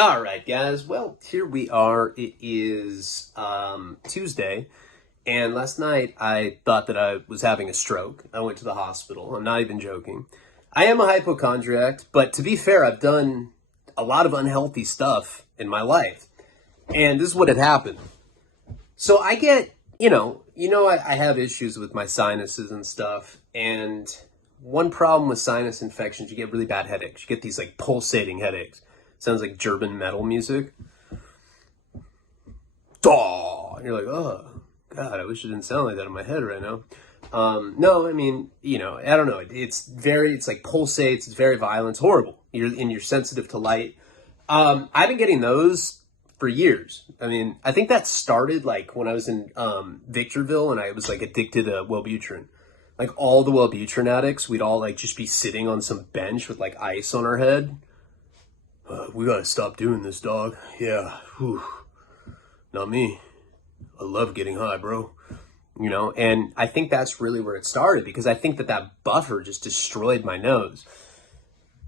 All right, guys. Well, here we are. It is Tuesday, and last night I thought that I was having a stroke. I went to the hospital. I'm not even joking. I am a hypochondriac, but to be fair, I've done a lot of unhealthy stuff in my life, and this is what had happened. So I get, I have issues with my sinuses and stuff, and one problem with sinus infections, you get really bad headaches. You get these like pulsating headaches. Sounds like German metal music. Daw! And you're like, oh, God, I wish it didn't sound like that in my head right now. No, I mean, I don't know. It's like pulsates. It's very violent. It's horrible. You're sensitive to light. I've been getting those for years. I mean, I think that started like when I was in Victorville and I was like addicted to Wellbutrin. Like all the Wellbutrin addicts, we'd all like just be sitting on some bench with like ice on our head. We gotta stop doing this, dog. Yeah, whew. Not me. I love getting high, bro. And I think that's really where it started because I think that buffer just destroyed my nose.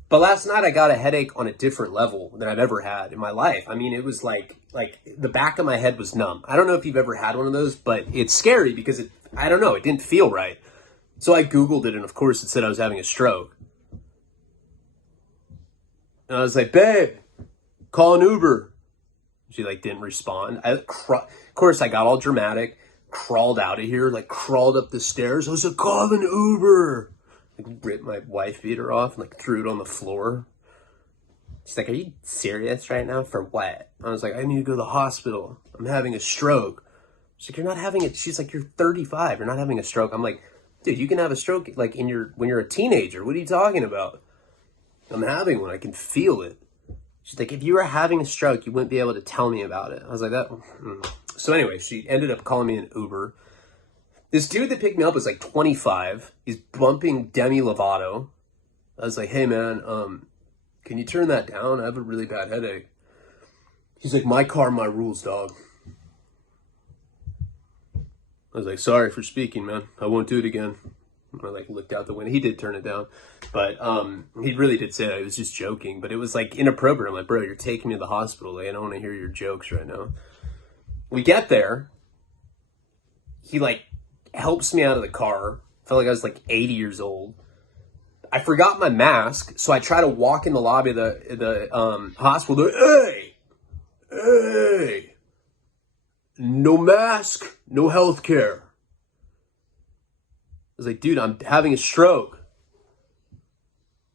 But last night I got a headache on a different level than I've ever had in my life. I mean, it was like the back of my head was numb. I don't know if you've ever had one of those, but it's scary because I don't know, it didn't feel right. So I Googled it and of course it said I was having a stroke. And I was like, babe, call an Uber. She like didn't respond. Of course, I got all dramatic, crawled out of here, like crawled up the stairs. I was like, call an Uber. Like ripped my wife beater off and like threw it on the floor. She's like, are you serious right now? For what? I was like, I need to go to the hospital. I'm having a stroke. She's like, you're not having it. She's like, you're 35. You're not having a stroke. I'm like, dude, you can have a stroke like when you're a teenager. What are you talking about? I'm having one. I can feel it. She's like, if you were having a stroke, you wouldn't be able to tell me about it. I was like, that. So anyway, she ended up calling me an Uber. This dude that picked me up was like 25. He's bumping Demi Lovato. I was like, hey man, can you turn that down? I have a really bad headache. He's like, my car, my rules, dog. I was like, sorry for speaking, man. I won't do it again. I like looked out the window. He did turn it down, but he really did say that. He was just joking, but it was like inappropriate. I'm like, bro, you're taking me to the hospital. Like, I don't want to hear your jokes right now. We get there. He like helps me out of the car. Felt like I was like 80 years old. I forgot my mask, so I try to walk in the lobby of the hospital. Hey, no mask, no health care. I was like, dude, I'm having a stroke.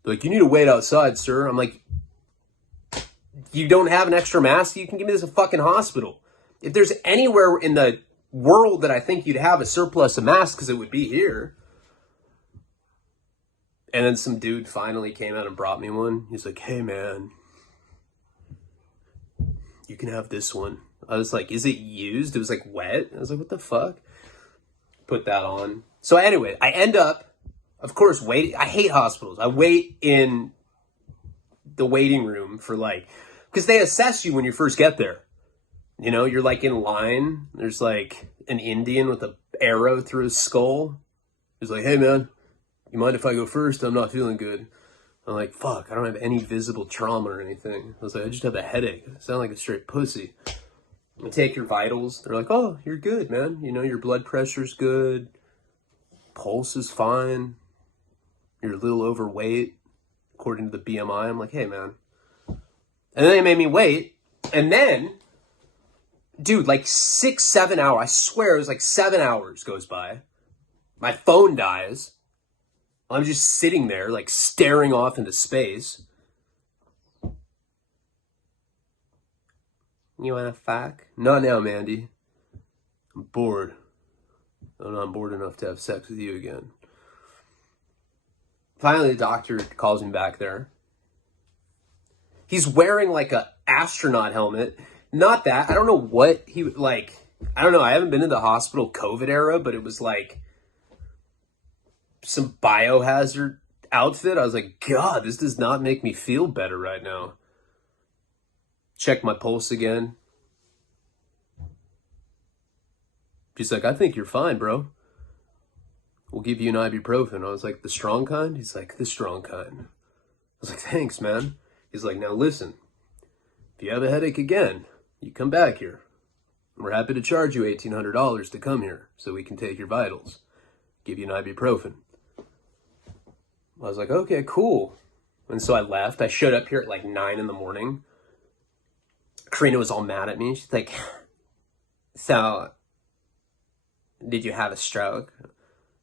They're like, you need to wait outside, sir. I'm like, you don't have an extra mask? You can give me this at a fucking hospital. If there's anywhere in the world that I think you'd have a surplus of masks, because it would be here. And then some dude finally came out and brought me one. He's like, hey, man, you can have this one. I was like, is it used? It was like wet. I was like, what the fuck? Put that on. So anyway, I end up, of course, waiting. I hate hospitals. I wait in the waiting room for like, because they assess you when you first get there. You're like in line. There's like an Indian with an arrow through his skull. He's like, hey man, you mind if I go first? I'm not feeling good. I'm like, fuck, I don't have any visible trauma or anything. I was like, I just have a headache. I sound like a straight pussy. I take your vitals. They're like, oh, you're good, man. Your blood pressure's good. Pulse is fine. You're a little overweight, according to the BMI. I'm like, hey, man. And then they made me wait. And then, dude, like 6, 7 hours. I swear it was like 7 hours goes by. My phone dies. I'm just sitting there, like staring off into space. You wanna fuck? Not now, Mandy. I'm bored. I'm not bored enough to have sex with you again. Finally, the doctor calls me back there. He's wearing like a astronaut helmet. Not that. I don't know what he like. I don't know. I haven't been in the hospital COVID era, but it was like some biohazard outfit. I was like, God, this does not make me feel better right now. Check my pulse again. He's like, I think you're fine, bro. We'll give you an ibuprofen. I was like, the strong kind? He's like, the strong kind. I was like, thanks, man. He's like, now listen. if you have a headache again, you come back here. We're happy to charge you $1,800 to come here so we can take your vitals, give you an ibuprofen. I was like, okay, cool. And so I left. I showed up here at like 9 in the morning. Karina was all mad at me. She's like, so, did you have a stroke? I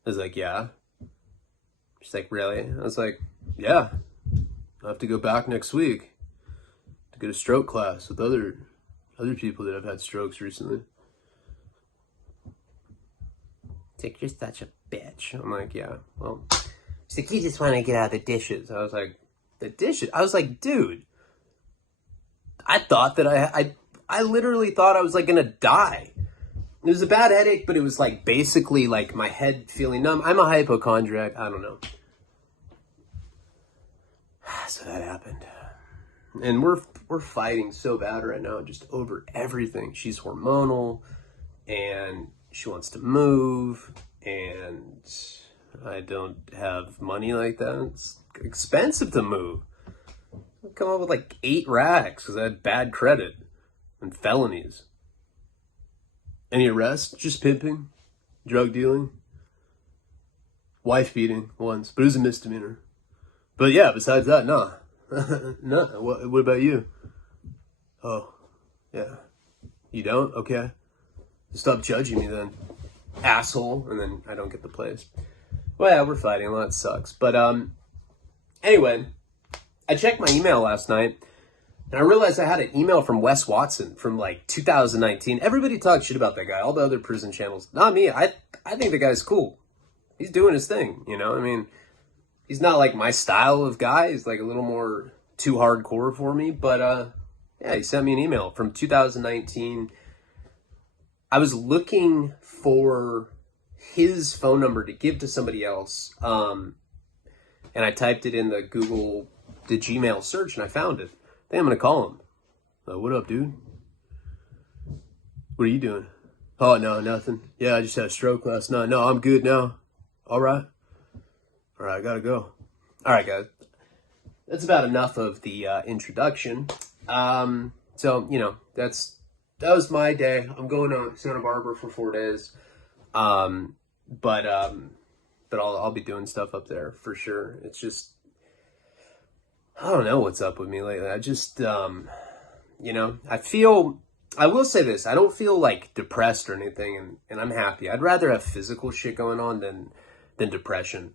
was like, yeah. She's like, really? I was like, yeah. I have to go back next week to get a stroke class with other people that have had strokes recently. She's like, you're such a bitch. I'm like, yeah, well. She's like, you just want to get out of the dishes. I was like, the dishes? I was like, dude, I thought that I literally thought I was like gonna die. It was a bad headache, but it was like basically like my head feeling numb. I'm a hypochondriac. I don't know. So that happened. And we're fighting so bad right now, just over everything. She's hormonal, and she wants to move, and I don't have money like that. It's expensive to move. I come up with like 8 racks because I had bad credit and felonies. Any arrests? Just pimping, drug dealing, wife beating once, but it was a misdemeanor. But yeah, besides that, nah. No. What about you? Oh, yeah. You don't? Okay. Stop judging me then, asshole. And then I don't get the place. Well, yeah, we're fighting. Well, that sucks. But anyway, I checked my email last night, and I realized I had an email from Wes Watson from like 2019. Everybody talks shit about that guy. All the other prison channels. Not me. I think the guy's cool. He's doing his thing, you know? I mean, he's not like my style of guy. He's like a little more too hardcore for me. But yeah, he sent me an email from 2019. I was looking for his phone number to give to somebody else. And I typed it in the Gmail search, and I found it. I think I'm going to call him. What up, dude? What are you doing? Oh, no, nothing. Yeah, I just had a stroke last night. No, I'm good now. All right. All right, I got to go. All right, guys. That's about enough of the introduction. So, you know, that was my day. I'm going to Santa Barbara for 4 days. But I'll be doing stuff up there for sure. It's just, I don't know what's up with me lately. I just, you know, I will say this, I don't feel like depressed or anything, and I'm happy. I'd rather have physical shit going on than depression.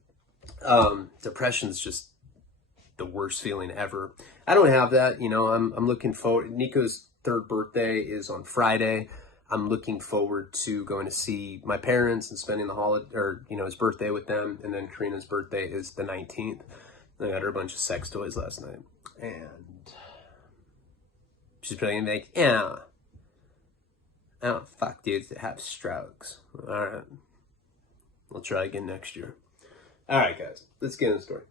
Depression's just the worst feeling ever. I don't have that, you know. I'm looking forward. Nico's 3rd birthday is on Friday. I'm looking forward to going to see my parents and spending the holiday, or, you know, his birthday with them. And then Karina's birthday is the 19th. I got her a bunch of sex toys last night. And she's probably gonna be like, yeah, I don't fuck dudes that have strokes. All right. We'll try again next year. All right, guys. Let's get into the story.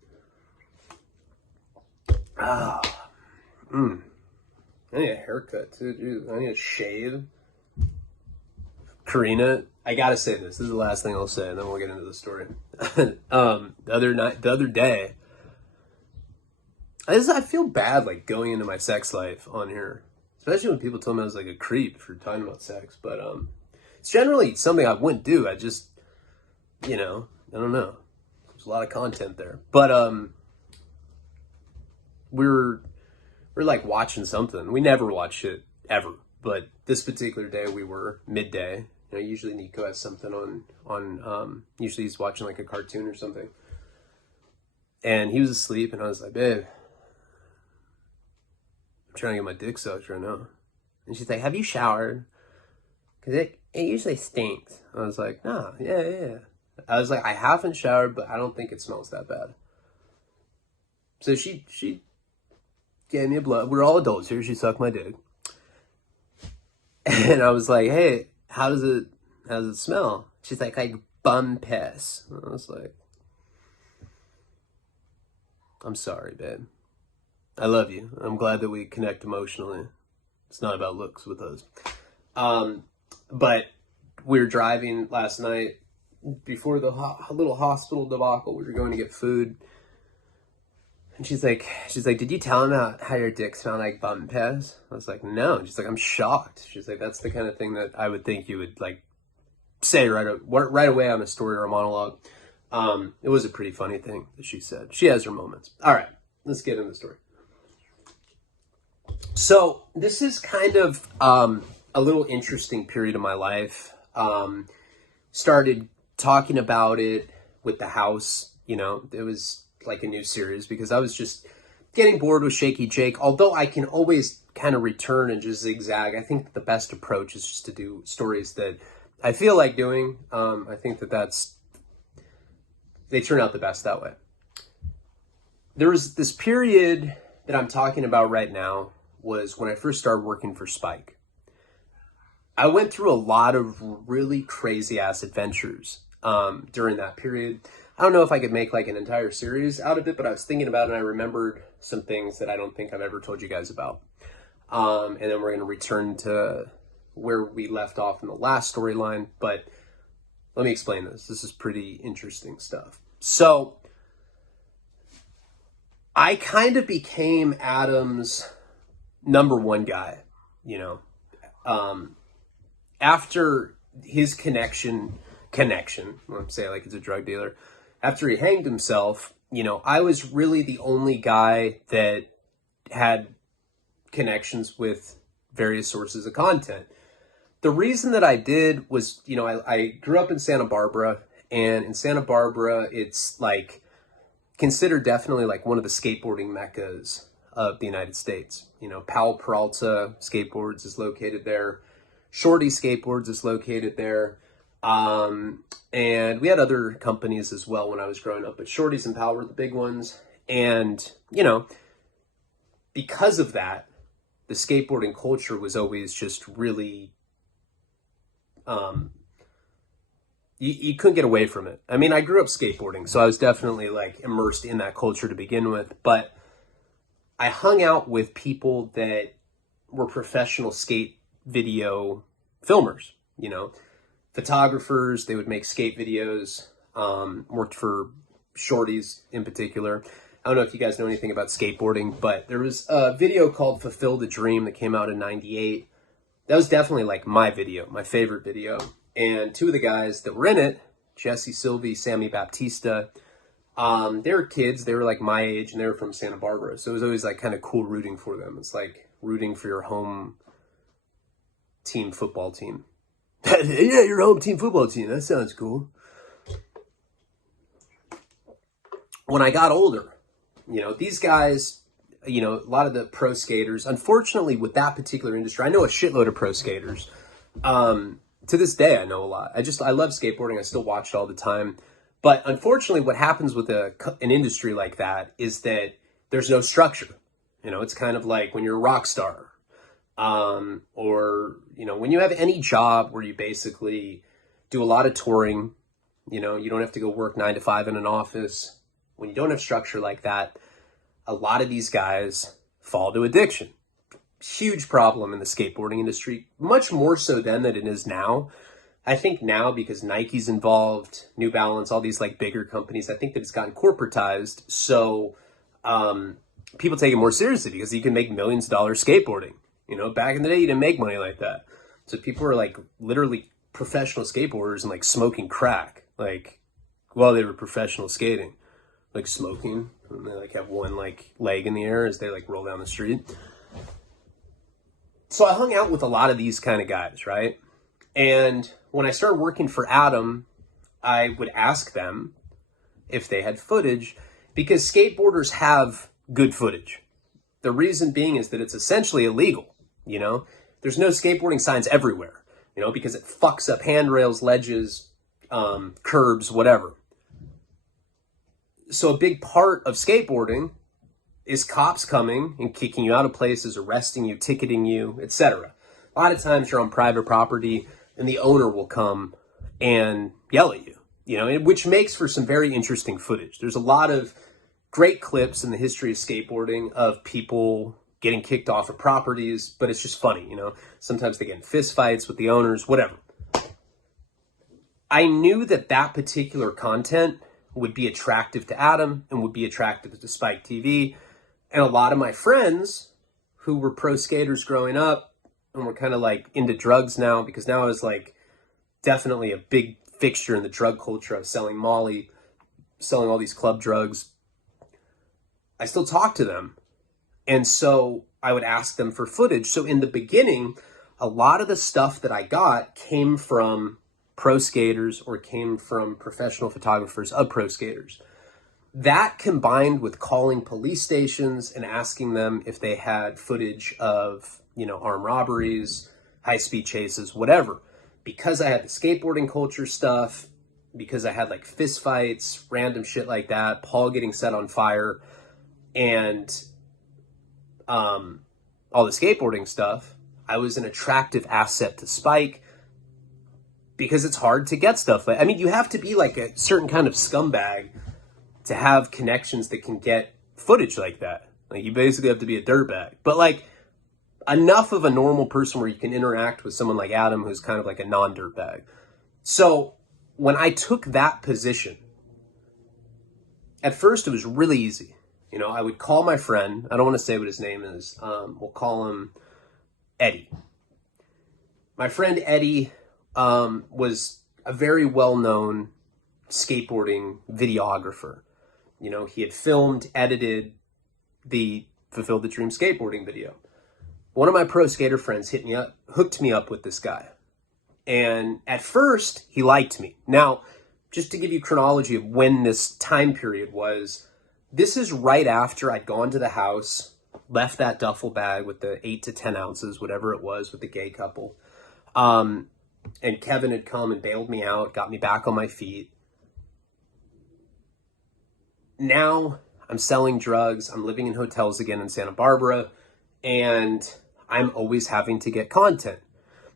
I need a haircut, too, dude. I need a shave. Karina, I gotta say this. This is the last thing I'll say, and then we'll get into the story. The other day, I feel bad, like, going into my sex life on here. Especially when people told me I was, like, a creep for talking about sex. But, it's generally something I wouldn't do. I just, you know, I don't know. There's a lot of content there. But, we're like watching something. We never watch it ever, but this particular day we were midday. You know, usually Nico has something on usually he's watching like a cartoon or something. And he was asleep, and I was like, babe, I'm trying to get my dick sucked right now. And she's like, have you showered? Because it usually stinks. I was like, nah, yeah. I was like, I haven't showered, but I don't think it smells that bad. So she gave me a blow. We're all adults here. She sucked my dick. And I was like, hey, how does it smell? She's like bum piss. And I was like, I'm sorry, babe. I love you. I'm glad that we connect emotionally. It's not about looks with us. But we were driving last night before the little hospital debacle. We were going to get food. And she's like, did you tell him how your dick smelled like bum piss? I was like, no. And she's like, I'm shocked. She's like, that's the kind of thing that I would think you would like say right away on a story or a monologue. It was a pretty funny thing that she said. She has her moments. All right, let's get into the story. So this is kind of a little interesting period of my life. Started talking about it with the house. You know, it was like a new series because I was just getting bored with Shaky Jake. Although I can always kind of return and just zigzag. I think the best approach is just to do stories that I feel like doing. I think they turn out the best that way. There was this period that I'm talking about right now was when I first started working for Spike. I went through a lot of really crazy ass adventures during that period. I don't know if I could make like an entire series out of it, but I was thinking about it and I remembered some things that I don't think I've ever told you guys about. And then we're going to return to where we left off in the last storyline, but let me explain this. This is pretty interesting stuff. So I kind of became Adam's number one guy, you know, after his connection, I'll say like it's a drug dealer. After he hanged himself, you know, I was really the only guy that had connections with various sources of content. The reason that I did was, you know, I grew up in Santa Barbara, and in Santa Barbara, it's like considered definitely like one of the skateboarding meccas of the United States. You know, Powell Peralta Skateboards is located there. Shorty Skateboards is located there. And we had other companies as well when I was growing up, but Shorty's and Powell were the big ones. And, you know, because of that, the skateboarding culture was always just really, you couldn't get away from it. I mean, I grew up skateboarding, so I was definitely like immersed in that culture to begin with, but I hung out with people that were professional skate video filmers, you know, photographers. They would make skate videos, worked for Shorties in particular. I don't know if you guys know anything about skateboarding, but there was a video called Fulfill the Dream that came out in '98. That was definitely like my video, my favorite video. And two of the guys that were in it, Jesse Sylvie, Sammy Baptista, they were kids. They were like my age and they were from Santa Barbara. So it was always like kind of cool rooting for them. It's like rooting for your home team football team. Yeah, your home team football team. That sounds cool. When I got older, you know, these guys, you know, a lot of the pro skaters, unfortunately with that particular industry, I know a shitload of pro skaters. To this day, I know a lot. I love skateboarding. I still watch it all the time. But unfortunately, what happens with an industry like that is that there's no structure. You know, it's kind of like when you're a rock star. Or, you know, when you have any job where you basically do a lot of touring, you know, you don't have to go work 9 to 5 in an office. When you don't have structure like that, a lot of these guys fall to addiction. Huge problem in the skateboarding industry, much more so then than it is now. I think now because Nike's involved, New Balance, all these like bigger companies, I think that it's gotten corporatized. So people take it more seriously because you can make millions of dollars skateboarding. You know, back in the day, you didn't make money like that. So people were like literally professional skateboarders and like smoking crack, like while they were professional skating, like smoking. And they like have one like leg in the air as they like roll down the street. So I hung out with a lot of these kind of guys, right? And when I started working for Adam, I would ask them if they had footage because skateboarders have good footage. The reason being is that it's essentially illegal, you know? There's no skateboarding signs everywhere, you know, because it fucks up handrails, ledges, curbs, whatever. So a big part of skateboarding is cops coming and kicking you out of places, arresting you, ticketing you, etc. A lot of times you're on private property and the owner will come and yell at you, you know, which makes for some very interesting footage. There's a lot of great clips in the history of skateboarding of people getting kicked off of properties, but it's just funny, you know. Sometimes they get in fist fights with the owners, whatever. I knew that that particular content would be attractive to Adam and would be attractive to Spike TV. And a lot of my friends who were pro skaters growing up and were kind of like into drugs now, because now I was like definitely a big fixture in the drug culture. I was selling Molly, selling all these club drugs. I still talk to them. And so I would ask them for footage. So in the beginning, a lot of the stuff that I got came from pro skaters or came from professional photographers of pro skaters. That combined with calling police stations and asking them if they had footage of, armed robberies, high-speed chases, whatever. Because I had the skateboarding culture stuff, because I had like fist fights, random shit like that, Paul getting set on fire, and all the skateboarding stuff, I was an attractive asset to Spike because it's hard to get stuff. You have to be like a certain kind of scumbag to have connections that can get footage like that. Like, you basically have to be a dirtbag. But like, enough of a normal person where you can interact with someone like Adam, who's kind of like a non-dirtbag. So when I took that position, at first it was really easy. I would call my friend. I don't want to say what his name is. We'll call him Eddie. My friend Eddie was a very well-known skateboarding videographer. He had filmed, edited the Fulfill the Dream skateboarding video. One of my pro skater friends hooked me up with this guy. And at first, he liked me. Now, just to give you chronology of when this time period was, this is right after I'd gone to the house, left that duffel bag with the 8 to 10 ounces, whatever it was, with the gay couple. And Kevin had come and bailed me out, got me back on my feet. Now I'm selling drugs. I'm living in hotels again in Santa Barbara, and I'm always having to get content.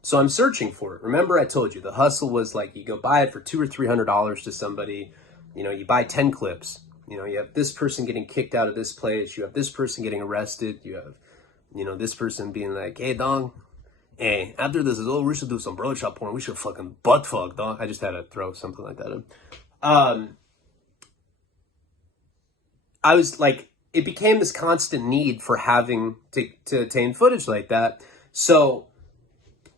So I'm searching for it. Remember, I told you the hustle was like, you go buy it for $200 or $300 to somebody. You buy 10 clips. You have this person getting kicked out of this place. You have this person getting arrested. You have, this person being like, hey, dog, hey, after this is over, we should do some bro shop porn. We should fucking butt fuck, dog. I just had to throw something like that in. I was like, it became this constant need for having to attain footage like that. So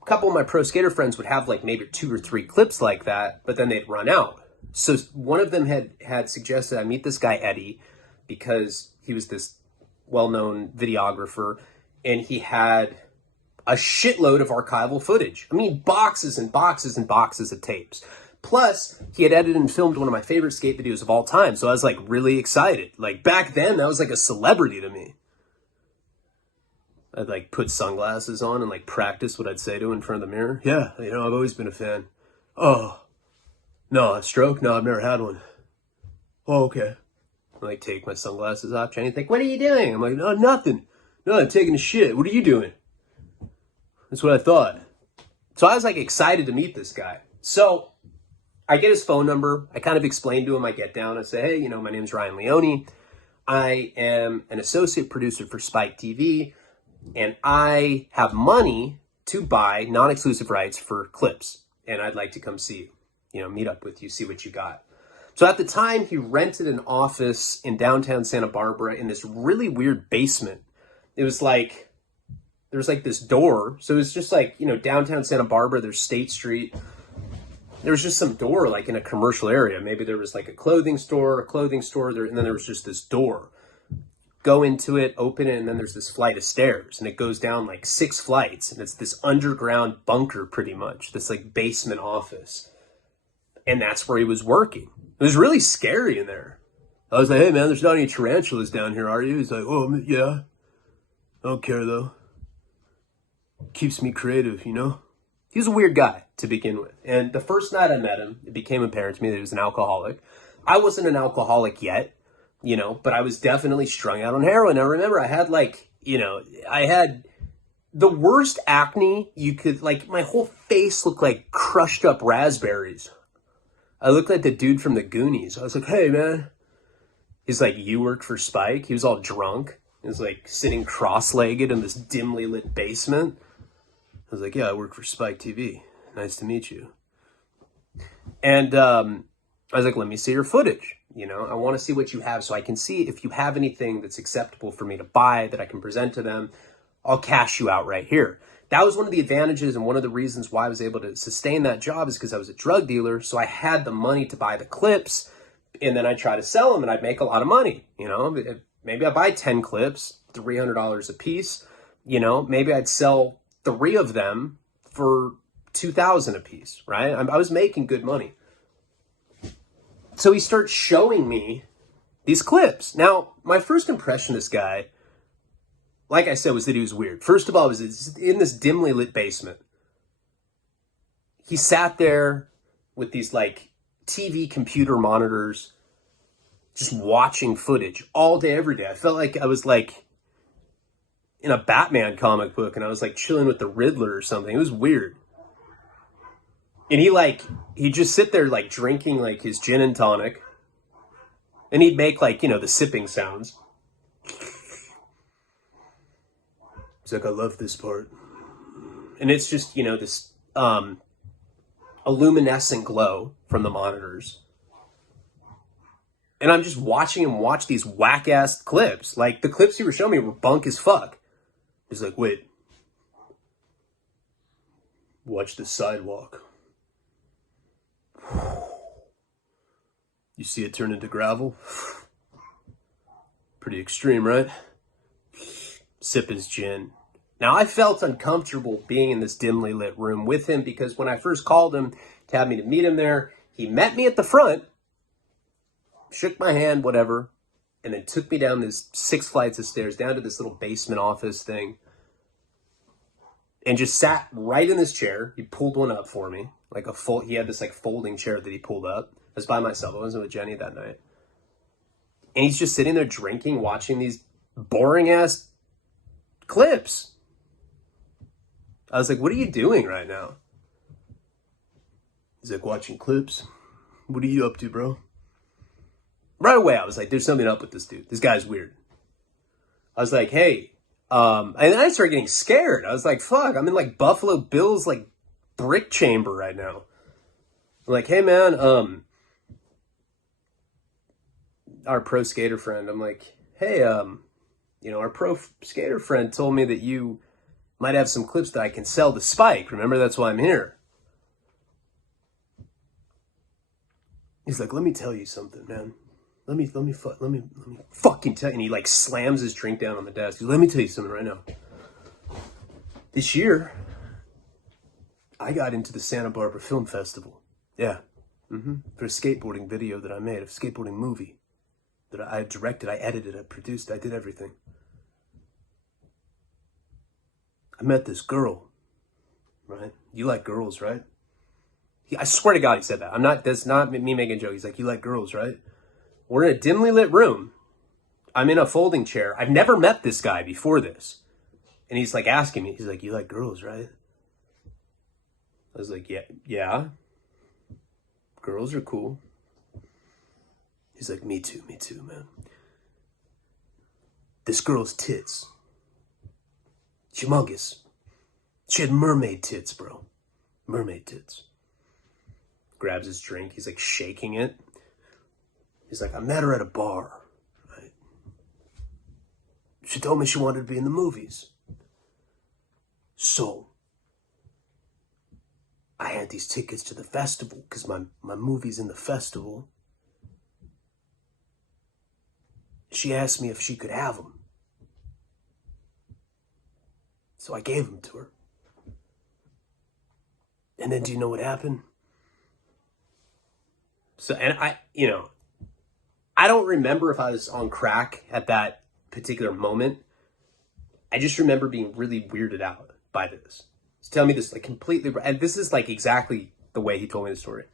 a couple of my pro skater friends would have like maybe 2 or 3 clips like that, but then they'd run out. So one of them had suggested I meet this guy, Eddie, because he was this well-known videographer, and he had a shitload of archival footage. Boxes and boxes and boxes of tapes. Plus, he had edited and filmed one of my favorite skate videos of all time, so I was like really excited. Like, back then, that was like a celebrity to me. I'd like put sunglasses on and like practice what I'd say to him in front of the mirror. Yeah, I've always been a fan. Oh, no, a stroke? No, I've never had one. Oh, okay. I like take my sunglasses off, trying to think, what are you doing? I'm like, no, nothing. No, I'm taking a shit. What are you doing? That's what I thought. So I was like excited to meet this guy. So I get his phone number. I kind of explain to him, I get down. I say, hey, my name's Ryan Leone. I am an associate producer for Spike TV, and I have money to buy non-exclusive rights for clips, and I'd like to come see you, meet up with you, see what you got. So at the time, he rented an office in downtown Santa Barbara in this really weird basement. It was like, there was like this door. So it was just like, downtown Santa Barbara, there's State Street. There was just some door like in a commercial area. Maybe there was like a clothing store there, and then there was just this door. Go into it, open it, and then there's this flight of stairs, and it goes down like 6 flights, and it's this underground bunker pretty much, this like basement office. And that's where he was working. It was really scary in there. I was like, hey man, there's not any tarantulas down here, are you? He's like, oh yeah. I don't care though. Keeps me creative, He was a weird guy to begin with. And the first night I met him, it became apparent to me that he was an alcoholic. I wasn't an alcoholic yet, but I was definitely strung out on heroin. I remember I had I had the worst acne you could, my whole face looked like crushed up raspberries. I looked like the dude from the Goonies. I was like, hey man. He's like, you work for Spike? He was all drunk. He was like sitting cross-legged in this dimly lit basement. I was like, yeah, I work for Spike TV. Nice to meet you. And I was like, let me see your footage. You know, I want to see what you have so I can see if you have anything that's acceptable for me to buy that I can present to them. I'll cash you out right here. That was one of the advantages and one of the reasons why I was able to sustain that job is because I was a drug dealer. So I had the money to buy the clips and then I try to sell them and I'd make a lot of money. You know, maybe I buy 10 clips, $300 a piece. You know, maybe I'd sell 3 of them for $2,000 a piece, right? I was making good money. So he starts showing me these clips. Now, my first impression of this guy, like I said, was that he was weird. First of all, it was in this dimly lit basement. He sat there with these like TV computer monitors, just watching footage all day, every day. I felt like I was like in a Batman comic book and I was like chilling with the Riddler or something. It was weird. And he'd just sit there like drinking like his gin and tonic. And he'd make like, you know, the sipping sounds. He's like, I love this part. And it's just, you know, this a luminescent glow from the monitors. And I'm just watching him watch these whack-ass clips. Like, the clips he was showing me were bunk as fuck. He's like, wait. Watch the sidewalk. You see it turn into gravel? Pretty extreme, right? Sip his gin. Now, I felt uncomfortable being in this dimly lit room with him because when I first called him to have me to meet him there, he met me at the front, shook my hand, whatever, and then took me down this 6 flights of stairs, down to this little basement office thing, and just sat right in this chair. He pulled one up for me, like he had this like folding chair that he pulled up. I was by myself. I wasn't with Jenny that night. And he's just sitting there drinking, watching these boring ass clips. I was like, what are you doing right now? He's like, watching clips. What are you up to, bro? Right away, I was like, there's something up with this dude. This guy's weird. I was like, hey, and then I started getting scared. I was like, fuck, I'm in like Buffalo Bill's like brick chamber right now. I'm like, hey man, our pro skater friend, I'm like, hey, you know, our pro skater friend told me that you might have some clips that I can sell to Spike. Remember, that's why I'm here. He's like, let me tell you something, man. Let me fucking tell you. And he like slams his drink down on the desk. He's like, let me tell you something right now. This year, I got into the Santa Barbara Film Festival. Yeah. For a skateboarding video that I made, a skateboarding movie that I directed, I edited, I produced, I did everything. I met this girl, right? You like girls, right? I swear to God, he said that. That's not me making a joke. He's like, you like girls, right? We're in a dimly lit room. I'm in a folding chair. I've never met this guy before this. And he's like asking me, he's like, you like girls, right? I was like, yeah. Girls are cool. He's like, me too, man. This girl's tits. Humongous. She had mermaid tits, bro. Mermaid tits. Grabs his drink. He's like shaking it. He's like, I met her at a bar. Right? She told me she wanted to be in the movies. So, I had these tickets to the festival because my movie's in the festival. She asked me if she could have them. So I gave them to her. And then do you know what happened? So, and I don't remember if I was on crack at that particular moment. I just remember being really weirded out by this. So tell me this like completely, and this is like exactly the way he told me the story.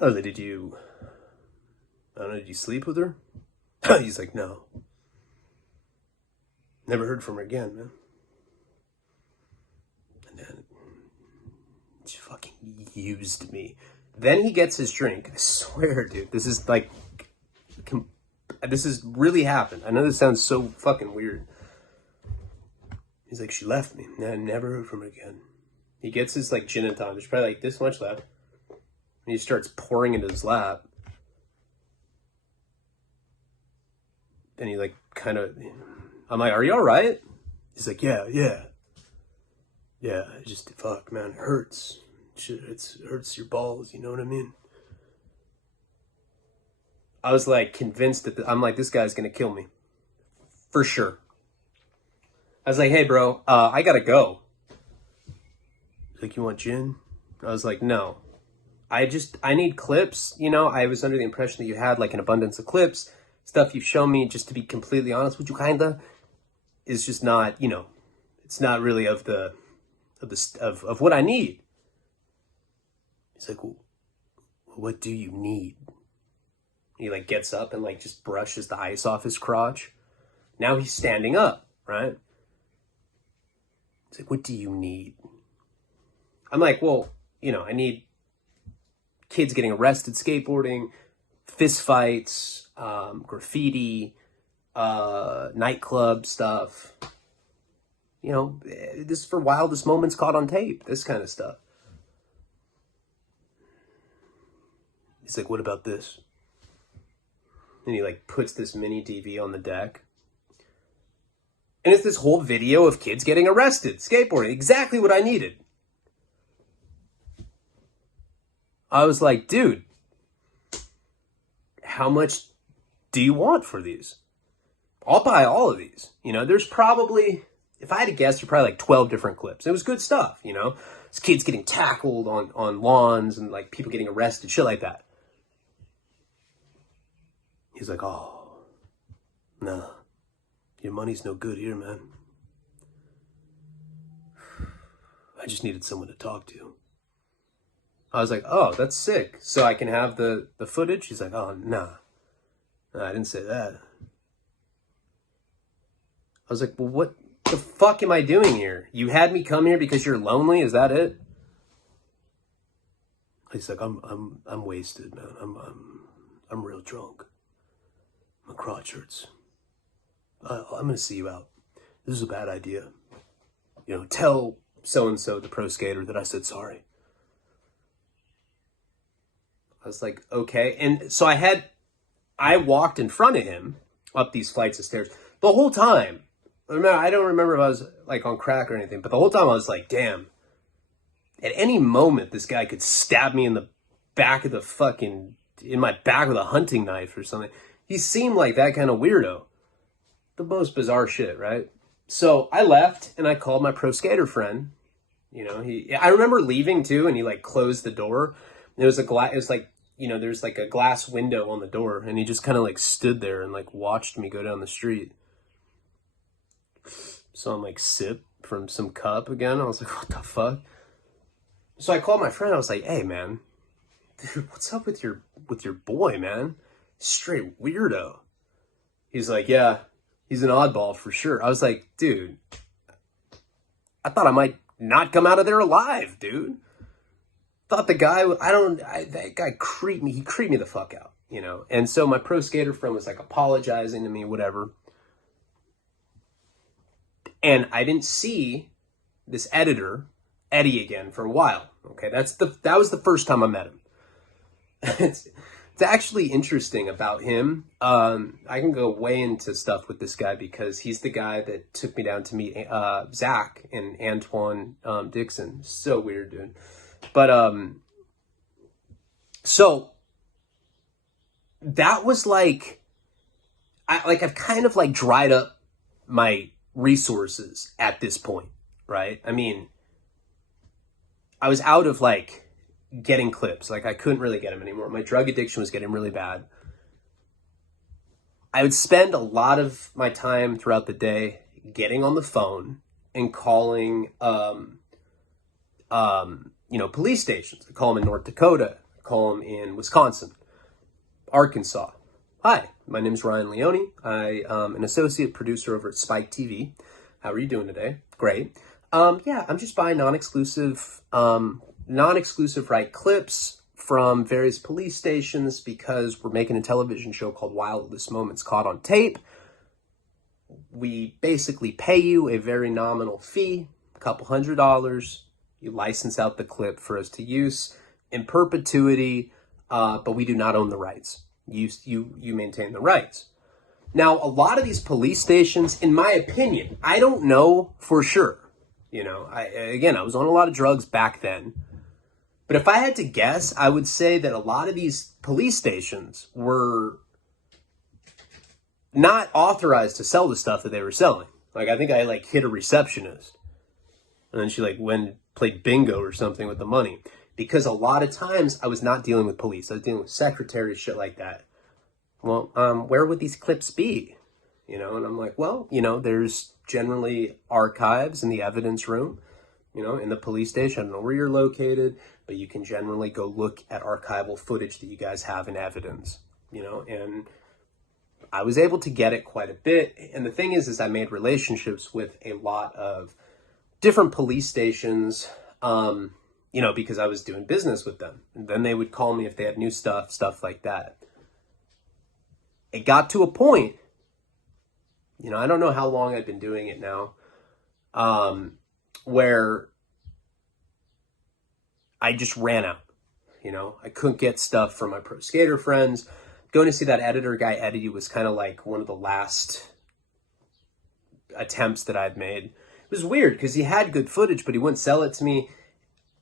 Oh, did you sleep with her? He's like, no. Never heard from her again, man. And then she fucking used me. Then he gets his drink. I swear, dude, this is like, this has really happened. I know this sounds so fucking weird. He's like, she left me. I never heard from her again. He gets his like gin and tonic. There's probably like this much left. And he starts pouring into his lap. And he like kind of, I'm like, are you all right? He's like, yeah. I just, fuck, man, it hurts. It hurts your balls, you know what I mean? I was like convinced that, I'm like, this guy's gonna kill me. For sure. I was like, hey bro, I gotta go. He's like, you want gin? I was like, no. I need clips, you know? I was under the impression that you had like an abundance of clips. Stuff you've shown me, just to be completely honest with you, kinda, is just not, you know, it's not really of what I need. He's like, well, what do you need? He like gets up and like just brushes the ice off his crotch. Now he's standing up, right? He's like, what do you need? I'm like, well, you know, I need kids getting arrested skateboarding, fist fights, graffiti, nightclub stuff. You know, this is for wildest moments caught on tape, this kind of stuff. He's like, what about this? And he like puts this mini DV on the deck. And it's this whole video of kids getting arrested, skateboarding, exactly what I needed. I was like, dude, how much do you want for these? I'll buy all of these. You know, there's probably, if I had to guess, there's probably like 12 different clips. It was good stuff, you know? It's kids getting tackled on lawns and like people getting arrested, shit like that. He's like, oh, nah, your money's no good here, man. I just needed someone to talk to. I was like, oh, that's sick. So I can have the footage? He's like, oh, nah. I didn't say that. I was like, well, what the fuck am I doing here? You had me come here because you're lonely? Is that it? He's like, I'm wasted, man. I'm real drunk. My crotch hurts. I'm gonna see you out. This is a bad idea. You know, tell so-and-so, the pro skater, that I said sorry. I was like, okay. And so I walked in front of him up these flights of stairs. The whole time, I don't remember if I was like on crack or anything, but the whole time I was like, damn, at any moment, this guy could stab me in the back of the fucking, in my back with a hunting knife or something. He seemed like that kind of weirdo. The most bizarre shit, right? So I left and I called my pro skater friend. You know, I remember leaving too, and he like closed the door. There was it was like, you know, there's like a glass window on the door, and he just kind of like stood there and like watched me go down the street. So I'm like, sip from some cup again. I was like, what the fuck? So I called my friend. I was like, hey man, dude, what's up with your boy, man? Straight weirdo. He's like, yeah, he's an oddball for sure. I was like, dude, I thought I might not come out of there alive, dude. Thought the guy, that guy creeped me. He creeped me the fuck out, you know? And so my pro skater friend was like apologizing to me, whatever. And I didn't see this editor, Eddie, again for a while. Okay, that was the first time I met him. It's actually interesting about him. I can go way into stuff with this guy because he's the guy that took me down to meet Zach and Antoine Dixon. So weird, dude. But so that was like, I've kind of like dried up my resources at this point, right? I mean, I was out of like getting clips. Like I couldn't really get them anymore. My drug addiction was getting really bad. I would spend a lot of my time throughout the day getting on the phone and calling, you know, police stations. I call them in North Dakota, I call them in Wisconsin, Arkansas. Hi, my name is Ryan Leone. I am an associate producer over at Spike TV. How are you doing today? Great. Yeah, I'm just buying non-exclusive right clips from various police stations because we're making a television show called Wildest Moments Caught on Tape. We basically pay you a very nominal fee, a couple $100. You license out the clip for us to use, in perpetuity, but we do not own the rights. You maintain the rights. Now, a lot of these police stations, in my opinion, I don't know for sure. You know, I was on a lot of drugs back then. But if I had to guess, I would say that a lot of these police stations were not authorized to sell the stuff that they were selling. Like, I think I, like, hit a receptionist. And then she, like, played bingo or something with the money. Because a lot of times, I was not dealing with police. I was dealing with secretaries, shit like that. Well, where would these clips be? You know, and I'm like, well, you know, there's generally archives in the evidence room, you know, in the police station. I don't know where you're located, but you can generally go look at archival footage that you guys have in evidence, you know, and I was able to get it quite a bit. And the thing is I made relationships with a lot of different police stations, you know, because I was doing business with them. And then they would call me if they had new stuff like that. It got to a point, you know, I don't know how long I've been doing it now, where I just ran out. You know, I couldn't get stuff from my pro skater friends. Going to see that editor guy, Eddie, was kind of like one of the last attempts that I'd made. It was weird because he had good footage, but he wouldn't sell it to me.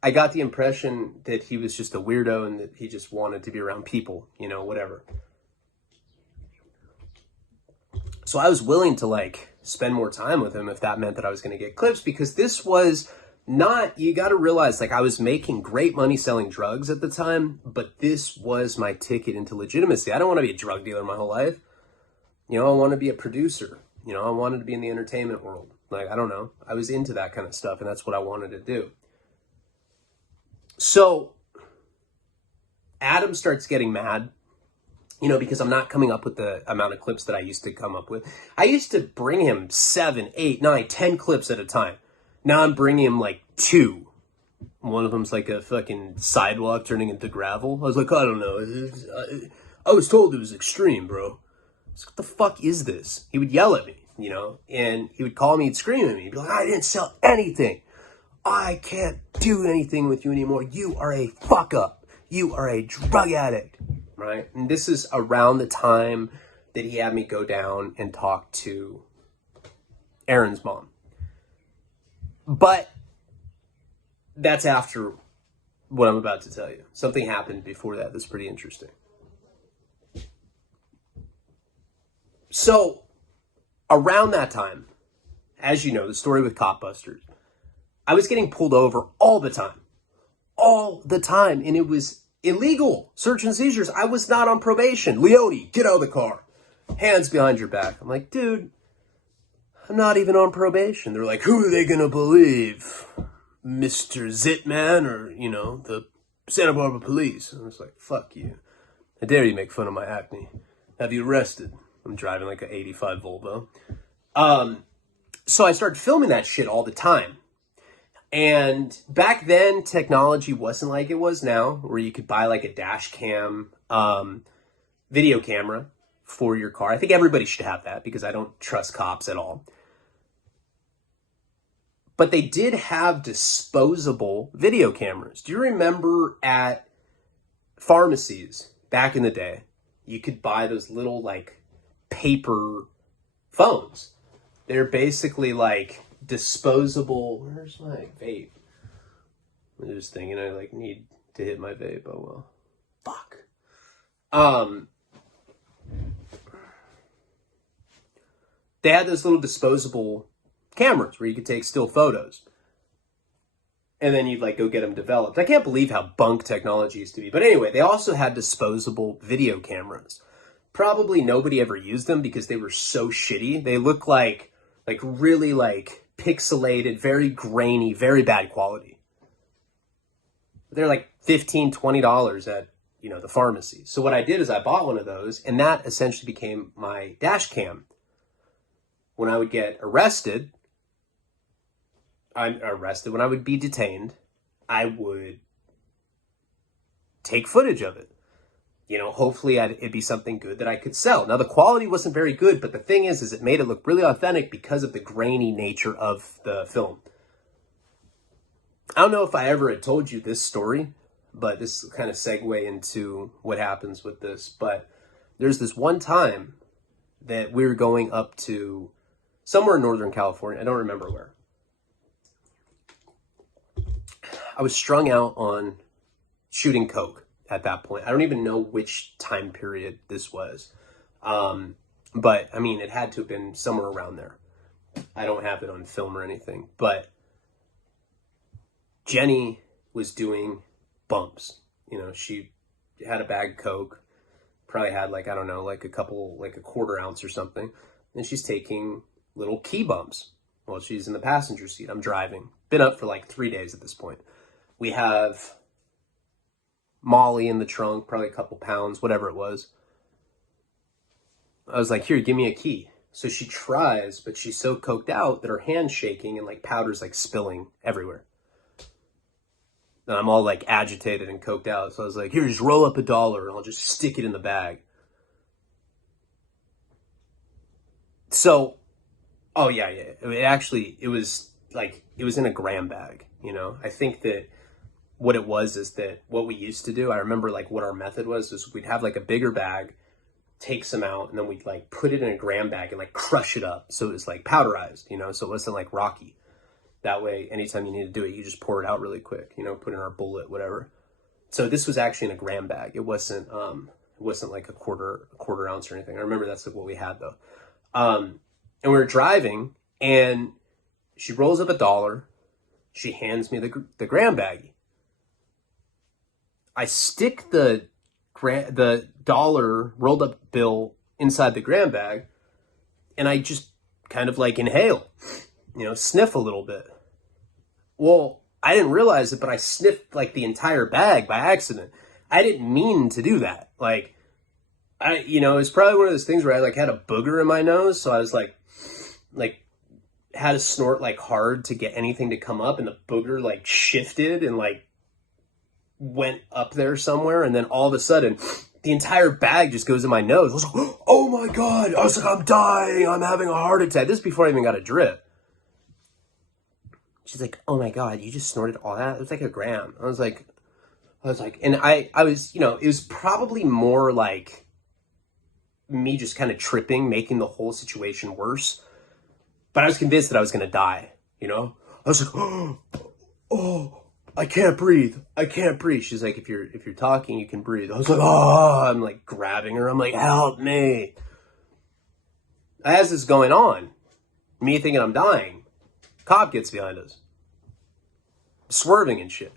I got the impression that he was just a weirdo and that he just wanted to be around people, you know, whatever. So I was willing to, like, spend more time with him if that meant that I was going to get clips, because this was not, you got to realize, like, I was making great money selling drugs at the time, but this was my ticket into legitimacy. I don't want to be a drug dealer my whole life. You know, I want to be a producer. You know, I wanted to be in the entertainment world. Like, I don't know. I was into that kind of stuff, and that's what I wanted to do. So Adam starts getting mad, you know, because I'm not coming up with the amount of clips that I used to come up with. I used to bring him 7, 8, 9, 10 clips at a time. Now I'm bringing him like 2. One of them's like a fucking sidewalk turning into gravel. I was like, I don't know. I was told it was extreme, bro. I was like, what the fuck is this? He would yell at me, you know, and he would call me and scream at me. He'd be like, I didn't sell anything. I can't do anything with you anymore. You are a fuck up. You are a drug addict. Right? And this is around the time that he had me go down and talk to Aaron's mom. But that's after what I'm about to tell you. Something happened before that that's pretty interesting. So around that time, as you know, the story with Cop Busters, I was getting pulled over all the time. All the time. And it was illegal search and seizures. I was not on probation. Leone, get out of the car. Hands behind your back. I'm like, dude, I'm not even on probation. They're like, who are they gonna believe? Mr. Zitman or, you know, the Santa Barbara police? And I was like, fuck you. I dare you make fun of my acne. Have you arrested? I'm driving like an 85 Volvo. So I started filming that shit all the time. And back then, technology wasn't like it was now, where you could buy like a dash cam video camera for your car. I think everybody should have that because I don't trust cops at all. But they did have disposable video cameras. Do you remember at pharmacies back in the day, you could buy those little like paper phones? They're basically like disposable. Where's my vape? I'm just thinking I like need to hit my vape. Oh well. Fuck. They had those little disposable cameras where you could take still photos. And then you'd like go get them developed. I can't believe how bunk technology used to be. But anyway, they also had disposable video cameras. Probably nobody ever used them because they were so shitty. They look like really like pixelated, very grainy, very bad quality. They're like $15, $20 at, you know, the pharmacy. So what I did is I bought one of those, and that essentially became my dash cam. When I would get arrested, when I would be detained, I would take footage of it. You know, hopefully it'd be something good that I could sell. Now, the quality wasn't very good, but the thing is it made it look really authentic because of the grainy nature of the film. I don't know if I ever had told you this story, but this kind of segue into what happens with this. But there's this one time that we were going up to somewhere in Northern California. I don't remember where. I was strung out on shooting coke at that point. I don't even know which time period this was. But I mean, it had to have been somewhere around there. I don't have it on film or anything, but Jenny was doing bumps. You know, she had a bag of coke, probably had like, I don't know, like a couple, like a quarter ounce or something. And she's taking little key bumps while she's in the passenger seat. I'm driving. Been up for like 3 days at this point. We have Molly in the trunk, probably a couple pounds, whatever it was. I was like, here, give me a key. So she tries, but she's so coked out that her hand's shaking and like powder's like spilling everywhere. And I'm all like agitated and coked out. So I was like, here, just roll up $1 and I'll just stick it in the bag. So, oh yeah. It was in a gram bag, you know? I think that what it was is that what we used to do, I remember like what our method was we'd have like a bigger bag, take some out, and then we'd like put it in a gram bag and like crush it up. So it was like powderized, you know? So it wasn't like rocky. That way, anytime you need to do it, you just pour it out really quick, you know, put in our bullet, whatever. So this was actually in a gram bag. It wasn't like a quarter ounce or anything. I remember that's like what we had though. And we were driving and she rolls up $1. She hands me the gram baggie. I stick the $1 rolled up bill inside the gram bag and I just kind of like inhale, you know, sniff a little bit. Well, I didn't realize it, but I sniffed like the entire bag by accident. I didn't mean to do that. Like, it's probably one of those things where I like had a booger in my nose. So I was like had to snort like hard to get anything to come up. And the booger like shifted and like went up there somewhere. And then all of a sudden the entire bag just goes in my nose. I was like, oh my God. I was like, I'm dying. I'm having a heart attack. This is before I even got a drip. She's like, oh my God, you just snorted all that? It was like a gram. I was like, and I was, it was probably more like me just kind of tripping, making the whole situation worse. But I was convinced that I was going to die, you know? I was like, oh, I can't breathe. I can't breathe. She's like, if you're talking, you can breathe. I was like, oh, I'm like grabbing her. I'm like, help me. As this is going on, me thinking I'm dying, cop gets behind us, swerving and shit.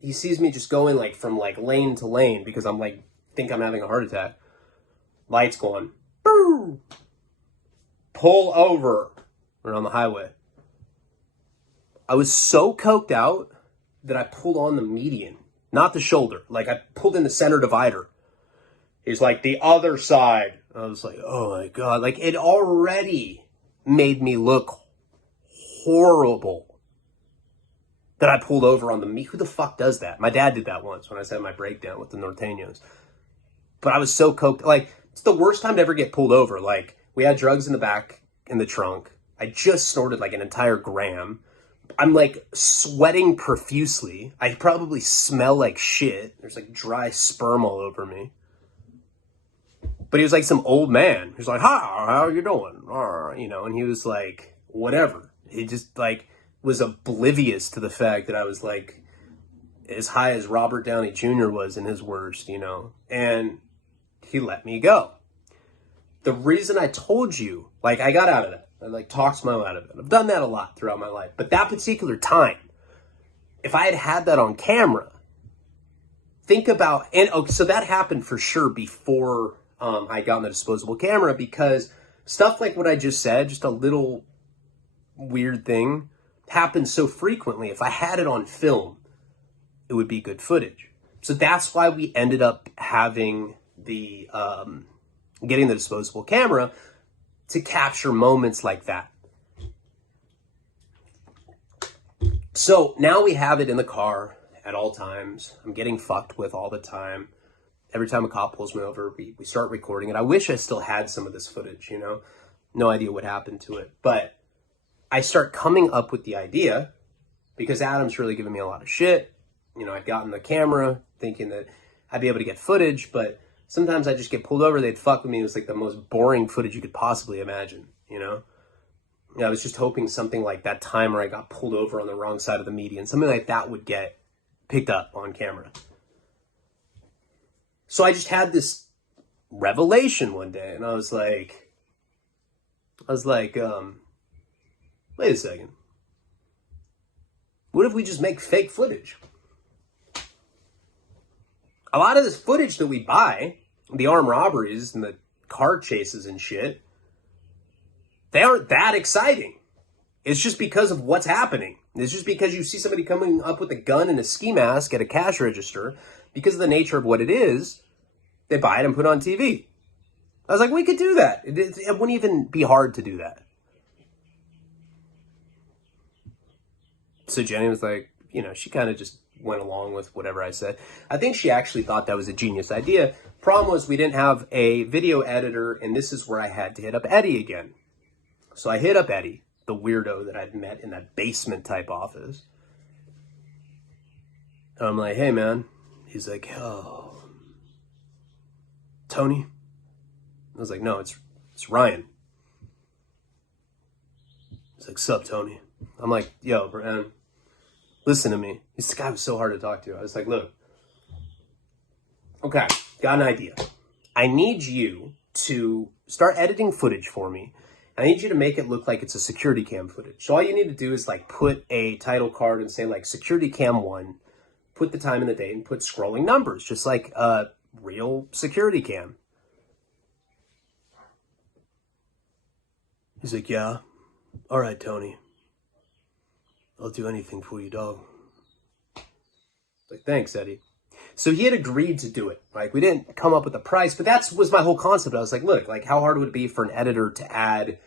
He sees me just going like from like lane to lane because I'm like, think I'm having a heart attack. Lights going, boo! Pull over. We're on the highway. I was so coked out that I pulled on the median, not the shoulder. Like I pulled in the center divider. He's like, the other side. I was like, oh my God. Like it already made me look horrible that I pulled over on the meat. Who the fuck does that? My dad did that once when I had my breakdown with the Norteños. But I was so coked. Like it's the worst time to ever get pulled over. Like we had drugs in the back, in the trunk. I just snorted like an entire gram. I'm like sweating profusely. I probably smell like shit. There's like dry sperm all over me. But he was like some old man. He was like, hi, how are you doing? And he was like, whatever. He just like was oblivious to the fact that I was like as high as Robert Downey Jr. was in his worst, and he let me go. The reason I told you, like I got out of that. I like talked my way out of it. I've done that a lot throughout my life. But that particular time, if I had had that on camera, think about, so that happened for sure before I got on the disposable camera, because stuff like what I just said, just a little weird thing, happens so frequently. If I had it on film, it would be good footage. So that's why we ended up having the, getting the disposable camera to capture moments like that. So now we have it in the car at all times. I'm getting fucked with all the time. Every time a cop pulls me over, we start recording it. I wish I still had some of this footage, No idea what happened to it. But I start coming up with the idea because Adam's really giving me a lot of shit. You know, I'd gotten the camera thinking that I'd be able to get footage, but sometimes I just get pulled over. They'd fuck with me. It was like the most boring footage you could possibly imagine, you know? I was just hoping something like that time where I got pulled over on the wrong side of the median, something like that would get picked up on camera. So I just had this revelation one day, and I was like, wait a second. What if we just make fake footage? A lot of this footage that we buy, the armed robberies and the car chases and shit, they aren't that exciting. It's just because of what's happening. It's just because you see somebody coming up with a gun and a ski mask at a cash register. Because of the nature of what it is, they buy it and put it on TV. I was like, we could do that. It wouldn't even be hard to do that. So Jenny was like, you know, she kind of just went along with whatever I said. I think she actually thought that was a genius idea. Problem was we didn't have a video editor, and this is where I had to hit up Eddie again. So I hit up Eddie, the weirdo that I'd met in that basement type office. And I'm like, hey man. He's like, oh, Tony? I was like, no, it's Ryan. He's like, sup, Tony? I'm like, yo, man, listen to me. This guy was so hard to talk to. I was like, look, okay, got an idea. I need you to start editing footage for me. I need you to make it look like it's a security cam footage. So all you need to do is like put a title card and say like security cam 1, put the time and the date, and put scrolling numbers, just like a real security cam. He's like, yeah, all right, Tony. I'll do anything for you, dog. Like, thanks, Eddie. So he had agreed to do it. Like, we didn't come up with a price, but that was my whole concept. I was like, look, like, how hard would it be for an editor to add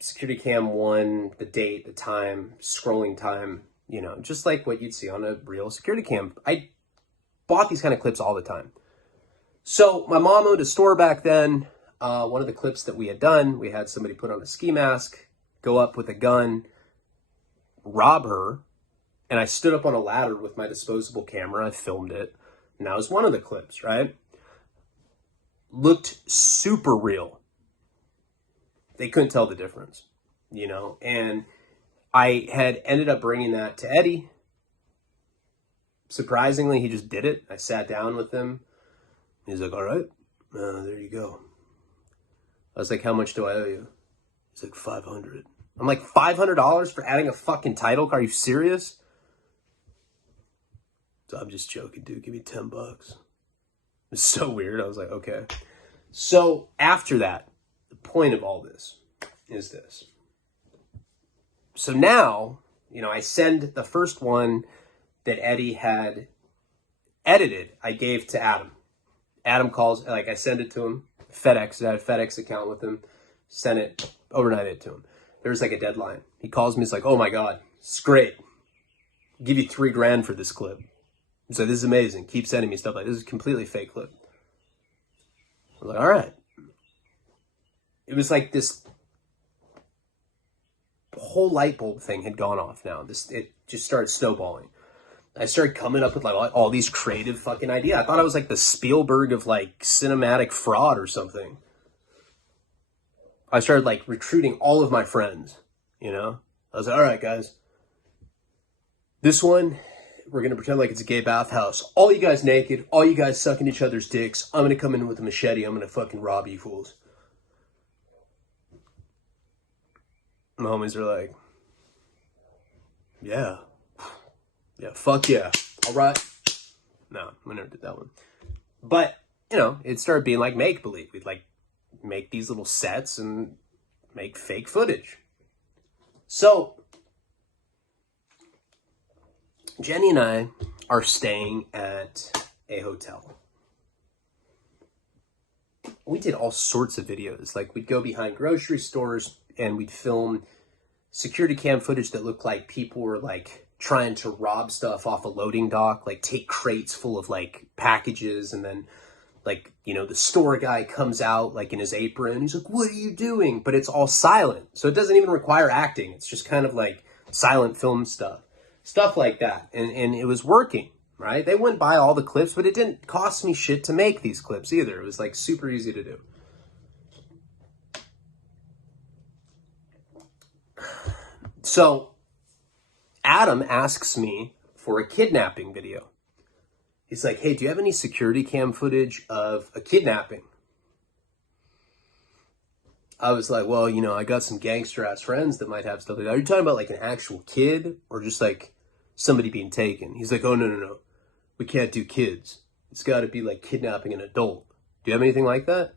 security cam 1, the date, the time, scrolling time, you know, just like what you'd see on a real security cam. I bought these kind of clips all the time. So my mom owned a store back then. One of the clips that we had done, we had somebody put on a ski mask, go up with a gun, rob her, and I stood up on a ladder with my disposable camera. I filmed it, and that was one of the clips, right? Looked super real. They couldn't tell the difference, you know? And I had ended up bringing that to Eddie. Surprisingly, he just did it. I sat down with him. He's like, all right, there you go. I was like, how much do I owe you? He's like, $500. I'm like, $500 for adding a fucking title card? Are you serious? So I'm just joking, dude. Give me $10. It's so weird. I was like, okay. So after that, the point of all this is this. So now, you know, I send the first one that Eddie had edited, I gave to Adam. Adam calls, like I send it to him. FedEx, I had a FedEx account with him. Sent it, overnight it to him. There's like a deadline. He calls me, he's like, oh my God, it's great. I'll give you $3,000 for this clip. So this is amazing. Keep sending me stuff like this. This is a completely fake clip. I was like, all right. It was like this whole light bulb thing had gone off now. It just started snowballing. I started coming up with like all these creative fucking ideas. I thought I was like the Spielberg of like cinematic fraud or something. I started like recruiting all of my friends, you know? I was like, all right, guys. This one, we're going to pretend like it's a gay bathhouse. All you guys naked, all you guys sucking each other's dicks. I'm going to come in with a machete. I'm going to fucking rob you fools. My homies are like, yeah. Yeah, fuck yeah. All right. No, I never did that one. But, you know, it started being like make-believe. We'd like make these little sets and make fake footage. So, Jenny and I are staying at a hotel. We did all sorts of videos. Like, we'd go behind grocery stores and we'd film security cam footage that looked like people were, like, trying to rob stuff off a loading dock. Like, take crates full of, like, packages and then, like, you know, the store guy comes out like in his apron. He's like, what are you doing? But it's all silent. So it doesn't even require acting. It's just kind of like silent film stuff like that. And it was working, right? They wouldn't buy all the clips, but it didn't cost me shit to make these clips either. It was like super easy to do. So Adam asks me for a kidnapping video. He's like, hey, do you have any security cam footage of a kidnapping? I was like, well, you know, I got some gangster ass friends that might have stuff like that. Are you talking about like an actual kid or just like somebody being taken? He's like, oh, no. We can't do kids. It's got to be like kidnapping an adult. Do you have anything like that?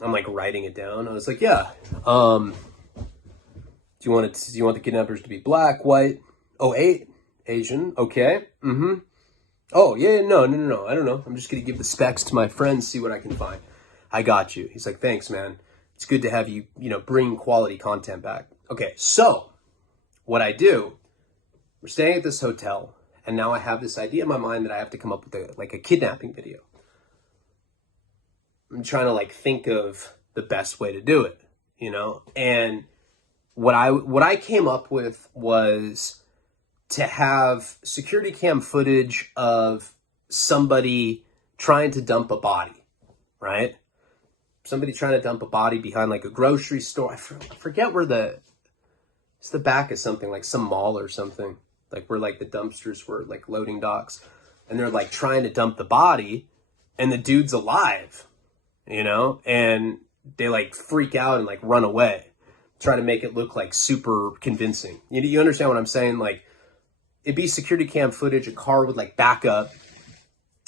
I'm like writing it down. I was like, yeah. Do you want the kidnappers to be black, white? Oh, Asian. Okay. Mm-hmm. Oh, yeah, no. I don't know. I'm just going to give the specs to my friends, see what I can find. I got you. He's like, thanks, man. It's good to have you, bring quality content back. Okay, so what I do, we're staying at this hotel, and now I have this idea in my mind that I have to come up with a kidnapping video. I'm trying to think of the best way to do it, and what I came up with was to have security cam footage of somebody trying to dump a body, right? Somebody trying to dump a body behind a grocery store. I forget where it's the back of something, like some mall or something, where the dumpsters were, loading docks, and they're trying to dump the body, and the dude's alive, and they freak out and run away, try to make it look super convincing. You understand what I'm saying? It'd be security cam footage, a car would back up,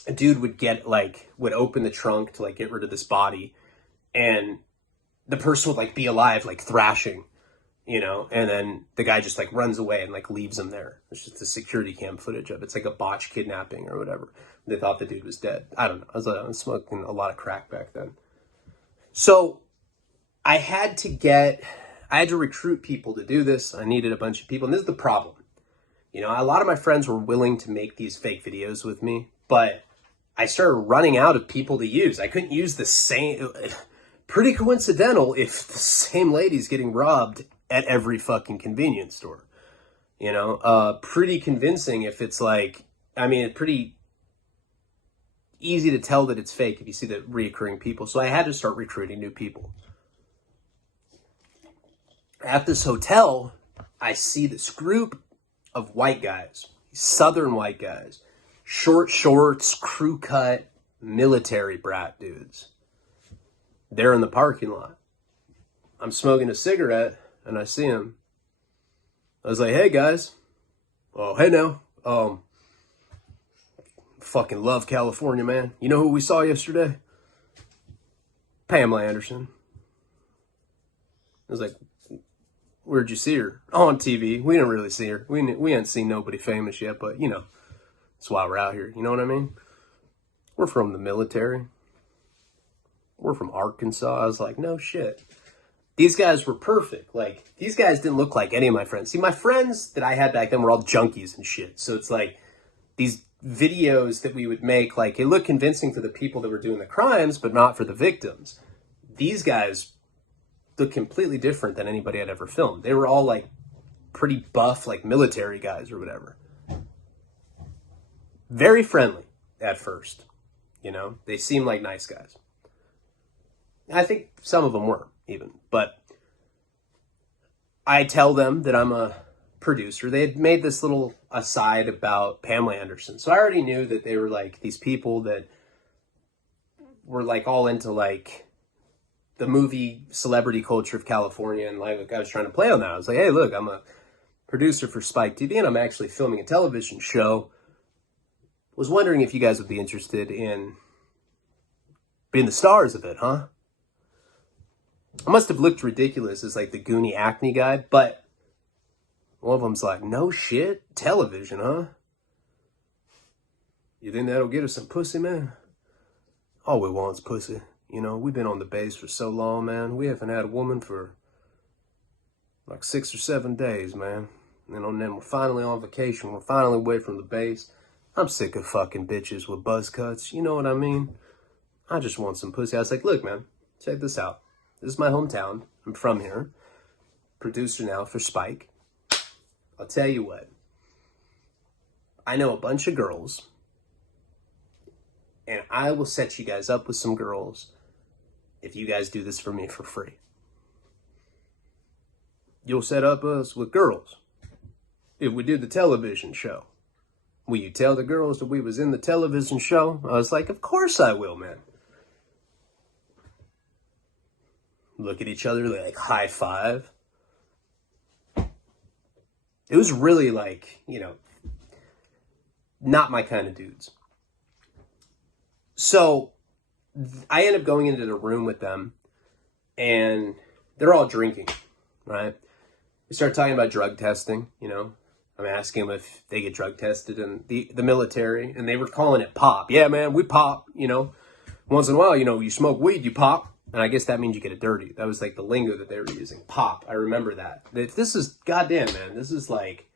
a dude would would open the trunk to get rid of this body, and the person would be alive, thrashing, and then the guy just runs away and leaves him there. It's just the security cam footage of it. It's like a botched kidnapping or whatever. They thought the dude was dead. I don't know. I was smoking a lot of crack back then. So I had to recruit people to do this. I needed a bunch of people. And this is the problem. A lot of my friends were willing to make these fake videos with me, but I started running out of people to use. I couldn't use the same. Pretty coincidental if the same lady's getting robbed at every fucking convenience store. Pretty convincing if it's pretty easy to tell that it's fake if you see the reoccurring people. So I had to start recruiting new people. At this hotel, I see this group of white guys, southern white guys, short shorts, crew cut, military brat dudes. They're in the parking lot. I'm smoking a cigarette and I see him. I was like, hey guys. Oh, hey now. Fucking love California, man. You know who we saw yesterday? Pamela Anderson. I was like, where'd you see her? Oh, on TV. We didn't really see her. We hadn't seen nobody famous yet, but that's why we're out here. You know what I mean? We're from the military. We're from Arkansas. I was like, no shit. These guys were perfect. These guys didn't look like any of my friends. See, my friends that I had back then were all junkies and shit. So it's these videos that we would make, it looked convincing to the people that were doing the crimes, but not for the victims. These guys look completely different than anybody I'd ever filmed. They were all pretty buff, military guys or whatever. Very friendly at first. They seemed like nice guys. I think some of them were even, but I tell them that I'm a producer. They had made this little aside about Pamela Anderson. So I already knew that they were these people that were all into the movie celebrity culture of California. And I was trying to play on that. I was like, hey, look, I'm a producer for Spike TV and I'm actually filming a television show. Was wondering if you guys would be interested in being the stars of it, huh? I must have looked ridiculous as the Goonie acne guy, but one of them's like, no shit, television, huh? You think that'll get us some pussy, man? All we want's pussy. We've been on the base for so long, man. We haven't had a woman for 6 or 7 days, man. And then we're finally on vacation. We're finally away from the base. I'm sick of fucking bitches with buzz cuts. You know what I mean? I just want some pussy. I was like, look, man, check this out. This is my hometown. I'm from here. Producer now for Spike. I'll tell you what. I know a bunch of girls, and I will set you guys up with some girls if you guys do this for me for free. You'll set up us with girls if we did the television show. Will you tell the girls that we was in the television show? I was like, of course I will, man. Look at each other, like high five. It was really like, you know, not my kind of dudes. So I end up going into the room with them, and they're all drinking, right? We start talking about drug testing, you know. I'm asking them if they get drug tested in the military, and they were calling it pop. Yeah, man, we pop, you know. Once in a while, you know, you smoke weed, you pop. And I guess that means you get it dirty. That was like the lingo that they were using. Pop. I remember that. This is, goddamn, man, this is like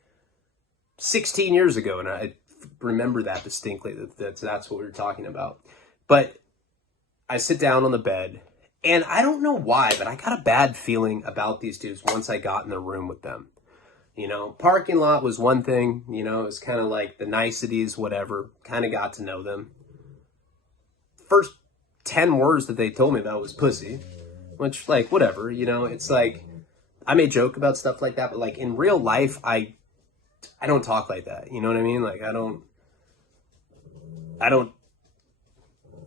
16 years ago, and I remember that distinctly. That's what we were talking about. But I sit down on the bed, and I don't know why, but I got a bad feeling about these dudes once I got in the room with them. You know, parking lot was one thing, you know, it was kind of like the niceties, whatever, kind of got to know them. First 10 words that they told me about was pussy, which, like, whatever, you know, it's like, I may joke about stuff like that, but, like, in real life, I don't talk like that, you know what I mean? Like, I don't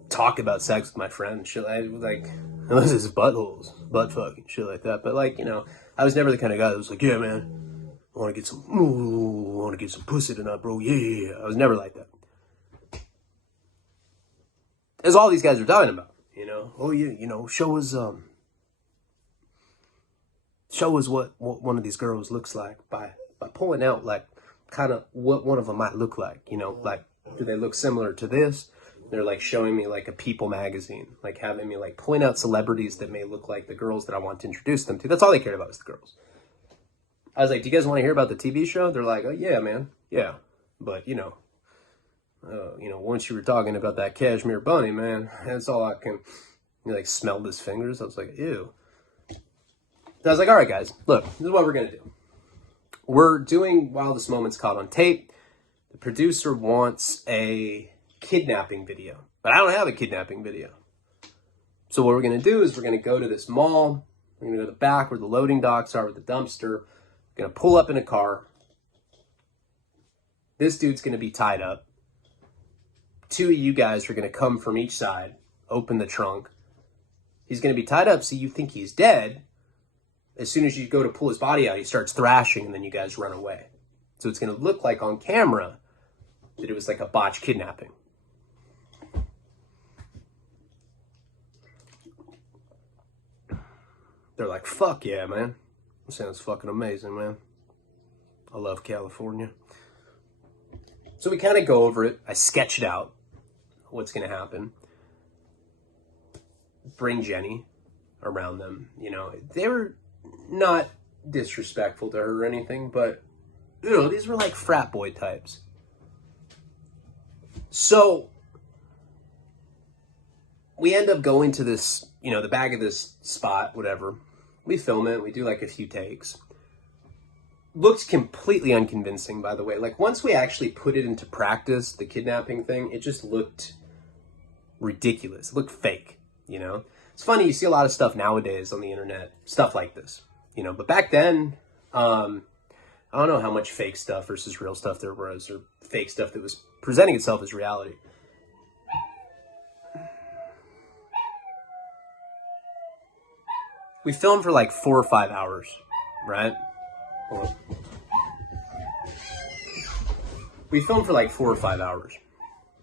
talk about sex with my friends, shit, like, this is buttholes, butt fucking, shit like that, but, like, you know, I was never the kind of guy that was like, yeah, man, I want to get some pussy tonight, bro, yeah, I was never like that. As all these guys are talking about, you know, oh yeah, you know, show us what one of these girls looks like by pulling out like kind of what one of them might look like, you know, like do they look similar to this? They're like showing me like a People magazine, like having me like point out celebrities that may look like the girls that I want to introduce them to. That's all they cared about was the girls. I was like, do you guys want to hear about the TV show? They're like, oh yeah, man, yeah, but you know, once you were talking about that Cashmere Bunny, man, that's all I can, you know, like, smelled his fingers. I was like, ew. So I was like, all right, guys, look, this is what we're going to do. We're doing Wildest Moments Caught on Tape. The producer wants a kidnapping video, but I don't have a kidnapping video. So what we're going to do is we're going to go to this mall. We're going to go to the back where the loading docks are with the dumpster. We're going to pull up in a car. This dude's going to be tied up. Two of you guys are going to come from each side, open the trunk. He's going to be tied up so you think he's dead. As soon as you go to pull his body out, he starts thrashing, and then you guys run away. So it's going to look like on camera that it was like a botched kidnapping. They're like, fuck yeah, man. That sounds fucking amazing, man. I love California. So we kind of go over it. I sketch it out. What's going to happen. Bring Jenny around them. You know, they were not disrespectful to her or anything, but, you know, these were like frat boy types. So we end up going to this, you know, the back of this spot, whatever. We film it. We do like a few takes. Looks completely unconvincing, by the way. Like, once we actually put it into practice, the kidnapping thing, it just looked ridiculous. It looked fake, you know? It's funny, you see a lot of stuff nowadays on the internet, stuff like this, you know? But back then, I don't know how much fake stuff versus real stuff there was, or fake stuff that was presenting itself as reality. We filmed for like 4 or 5 hours, right? Hold on. We filmed for like 4 or 5 hours,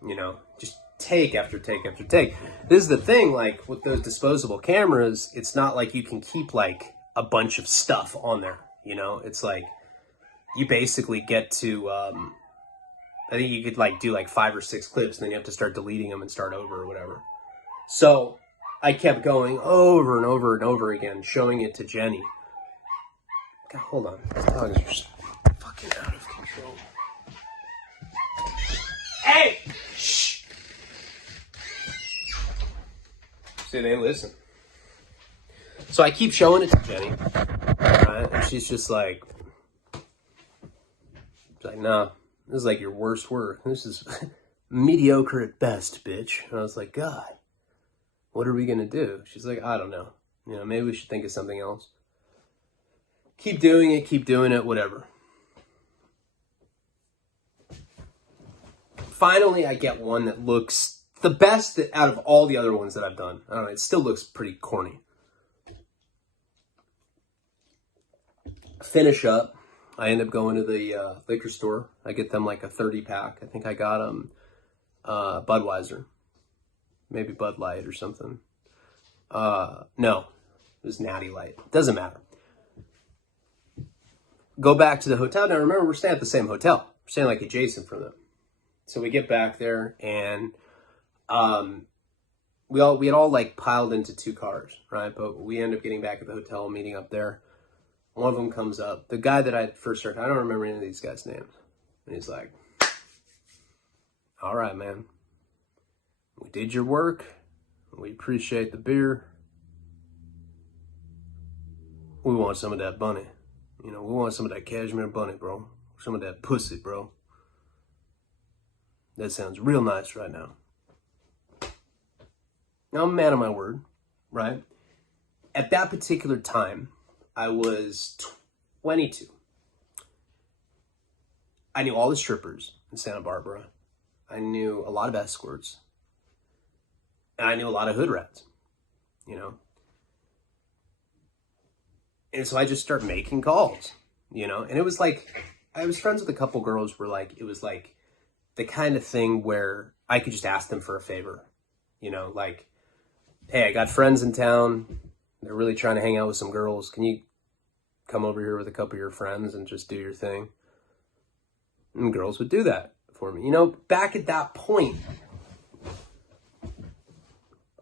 you know, just take after take after take. This is the thing, like with those disposable cameras, it's not like you can keep like a bunch of stuff on there, you know? It's like you basically get to, I think you could like do like 5 or 6 clips, and then you have to start deleting them and start over or whatever. So I kept going over and over and over again, showing it to Jenny. God, hold on. This dog is just fucking out of control. Hey! Shh! See, they listen. So I keep showing it to Jenny, right? And she's just like, nah, this is like your worst work. This is mediocre at best, bitch. And I was like, God, what are we gonna do? She's like, I don't know. Maybe we should think of something else. Keep doing it, whatever. Finally, I get one that looks the best out of all the other ones that I've done. I don't know, it still looks pretty corny. Finish up. I end up going to the liquor store. I get them like a 30-pack. I think I got them Budweiser. Maybe Bud Light or something. No, it was Natty Light. Doesn't matter. Go back to the hotel. Now remember, we're staying at the same hotel. We're staying like adjacent from them. So we get back there, and we had all like piled into 2 cars, right? But we end up getting back at the hotel, meeting up there. One of them comes up. The guy that I first heard, I don't remember any of these guys' names. And he's like, all right, man. We did your work. We appreciate the beer. We want some of that bunny. We want some of that cashmere bunny, bro. Some of that pussy, bro. That sounds real nice right now. Now, I'm a man of my word, right? At that particular time, I was 22. I knew all the strippers in Santa Barbara. I knew a lot of escorts. And I knew a lot of hood rats, And so I just started making calls, And it was like, I was friends with a couple girls where like, it was like the kind of thing where I could just ask them for a favor, like, hey, I got friends in town. They're really trying to hang out with some girls. Can you come over here with a couple of your friends and just do your thing? And girls would do that for me. Back at that point,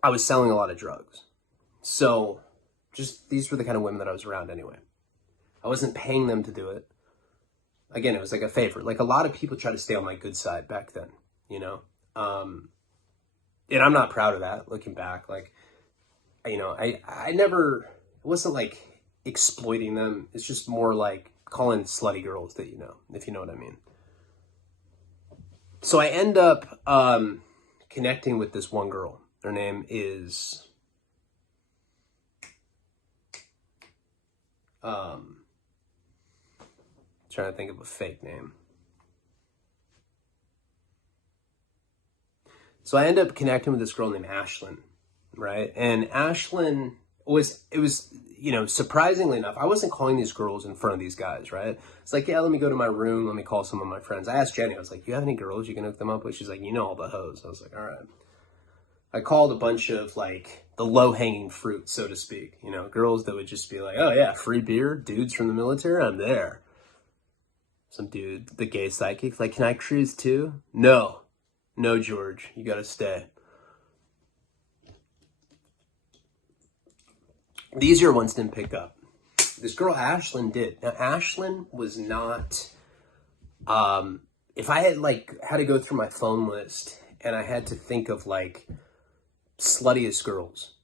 I was selling a lot of drugs. So these were the kind of women that I was around anyway. I wasn't paying them to do it. Again, it was like a favor. Like a lot of people try to stay on my good side back then, and I'm not proud of that looking back. Like, I never, it wasn't like exploiting them. It's just more like calling slutty girls that, if you know what I mean. So I end up connecting with this one girl. Her name is trying to think of a fake name. So I end up connecting with this girl named Ashlyn, right? And Ashlyn was surprisingly enough, I wasn't calling these girls in front of these guys, right? It's like, yeah, let me go to my room. Let me call some of my friends. I asked Jenny, I was like, you have any girls you can hook them up with? She's like, all the hoes. I was like, all right. I called a bunch of like the low-hanging fruit, so to speak, girls that would just be like, oh yeah, free beer, dudes from the military, I'm there. Some dude, the gay psychic, like, can I cruise too? No, George, you gotta stay. The easier ones didn't pick up. This girl, Ashlyn, did. Now, Ashlyn was not, if I had to go through my phone list and I had to think of like sluttiest girls,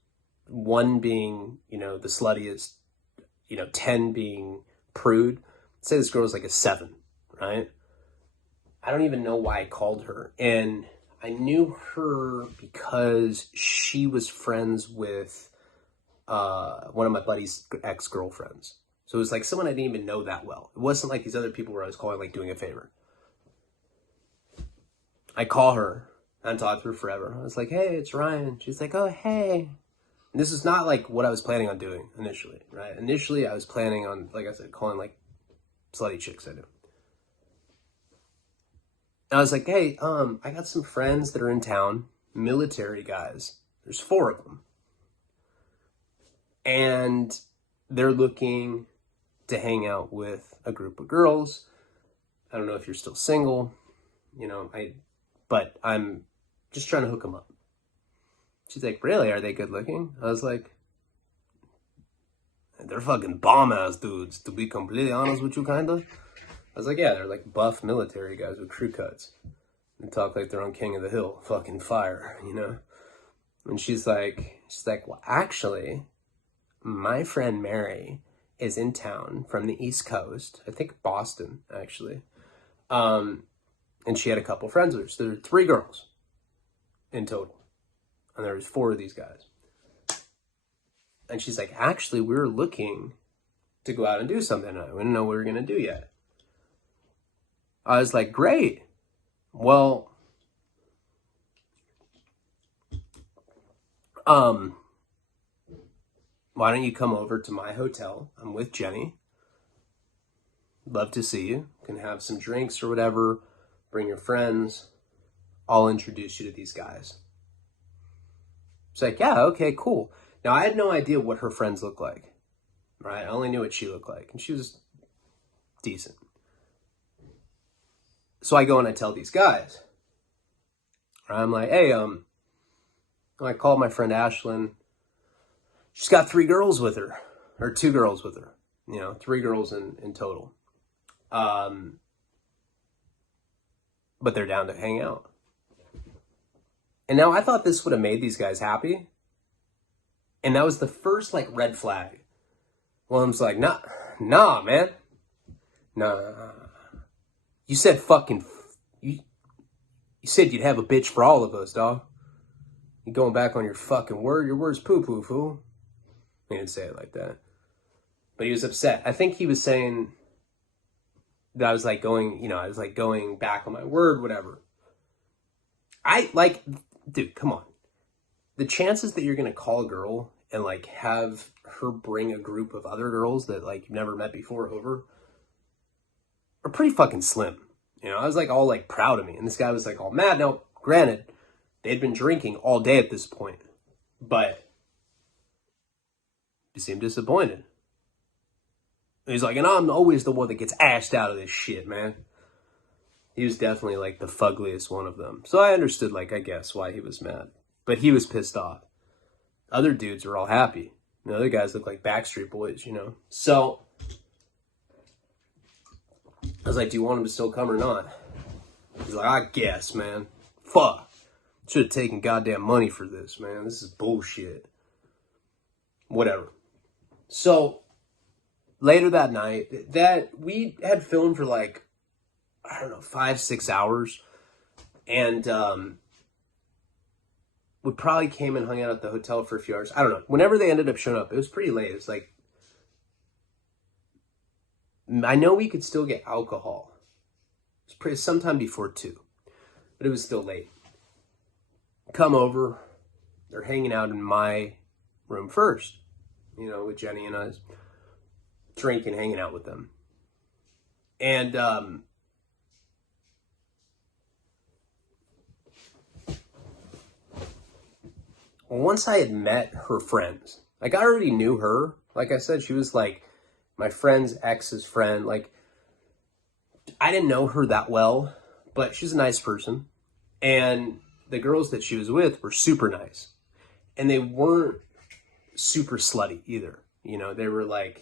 1 being, the sluttiest, 10 being prude, say this girl was like a 7, right? I don't even know why I called her. And I knew her because she was friends with one of my buddy's ex-girlfriends. So it was like someone I didn't even know that well. It wasn't like these other people where I was calling like doing a favor. I call her. I'm talking to her forever. I was like, hey, it's Ryan. She's like, oh, hey. And this is not like what I was planning on doing initially, right? Initially, I was planning on, like I said, calling like slutty chicks I knew. And I was like, hey, I got some friends that are in town, military guys. There's 4 of them. And they're looking to hang out with a group of girls. I don't know if you're still single, but I'm just trying to hook them up. She's like, really? Are they good looking? I was like, they're fucking bomb-ass dudes, to be completely honest with you, kind of. I was like, yeah, they're like buff military guys with crew cuts. They talk like they're on King of the Hill, fucking fire, And she's like, She's like, well, actually, my friend Mary is in town from the East Coast. I think Boston, actually. And she had a couple friends with her. So there were 3 girls in total. And there was 4 of these guys. And she's like, actually, we were looking to go out and do something. I didn't know what we were going to do yet. I was like, great. Well, why don't you come over to my hotel? I'm with Jenny. Love to see you. Can have some drinks or whatever. Bring your friends. I'll introduce you to these guys. It's like, yeah, okay, cool. Now, I had no idea what her friends looked like. Right? I only knew what she looked like. And she was decent. So I go and I tell these guys. I'm like, hey, I called my friend Ashlyn. She's got 3 girls with her. Or 2 girls with her. 3 girls in total. But they're down to hang out. And now I thought this would have made these guys happy. And that was the first, red flag. Willem's like, nah, man. Nah. You said you said you'd have a bitch for all of us, dog. You going back on your fucking word? Your word's poo-poo, fool. He didn't say it like that. But he was upset. I think he was saying that I was going back on my word, whatever. Dude, come on. The chances that you're going to call a girl and, have her bring a group of other girls that, you've never met before over are pretty fucking slim. I was, all, proud of me. And this guy was, all mad. Now, granted, they'd been drinking all day at this point. But he seemed disappointed. He's like, and I'm always the one that gets asked out of this shit, man. He was definitely, the fuggliest one of them. So I understood, I guess, why he was mad. But he was pissed off. Other dudes were all happy. The other guys look like Backstreet Boys, So I was like, do you want him to still come or not? He's like, I guess, man. Fuck. Should have taken goddamn money for this, man. This is bullshit. Whatever. So later that night, that we had filmed for 5-6 hours. And we probably came and hung out at the hotel for a few hours. I don't know. Whenever they ended up showing up, it was pretty late. It was I know we could still get alcohol. It was sometime before 2. But it was still late. Come over. They're hanging out in my room first. With Jenny and us. Drinking, hanging out with them. And once I had met her friends, I already knew her. Like I said, she was my friend's ex's friend. I didn't know her that well, but she's a nice person. And the girls that she was with were super nice. And they weren't super slutty either. They were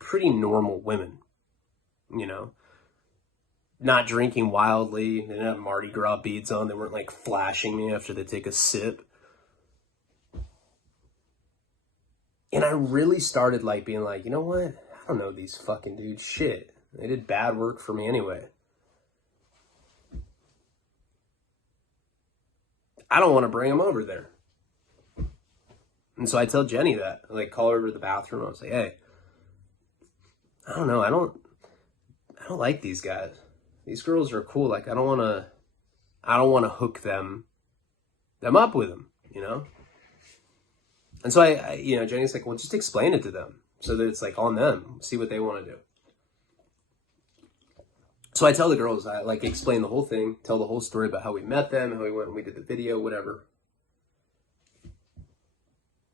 pretty normal women. Not drinking wildly. They didn't have Mardi Gras beads on. They weren't flashing me after they take a sip. And I really started being you know what? I don't know these fucking dudes. Shit. They did bad work for me anyway. I don't want to bring them over there. And so I tell Jenny that. I call her over to the bathroom. I was like, hey, I don't know. I don't like these guys. These girls are cool. I don't want to hook them up with them, And so I Jenny's like, well, just explain it to them so that it's on them. See what they want to do. So I tell the girls, I explain the whole thing, tell the whole story about how we met them, how we went and we did the video, whatever.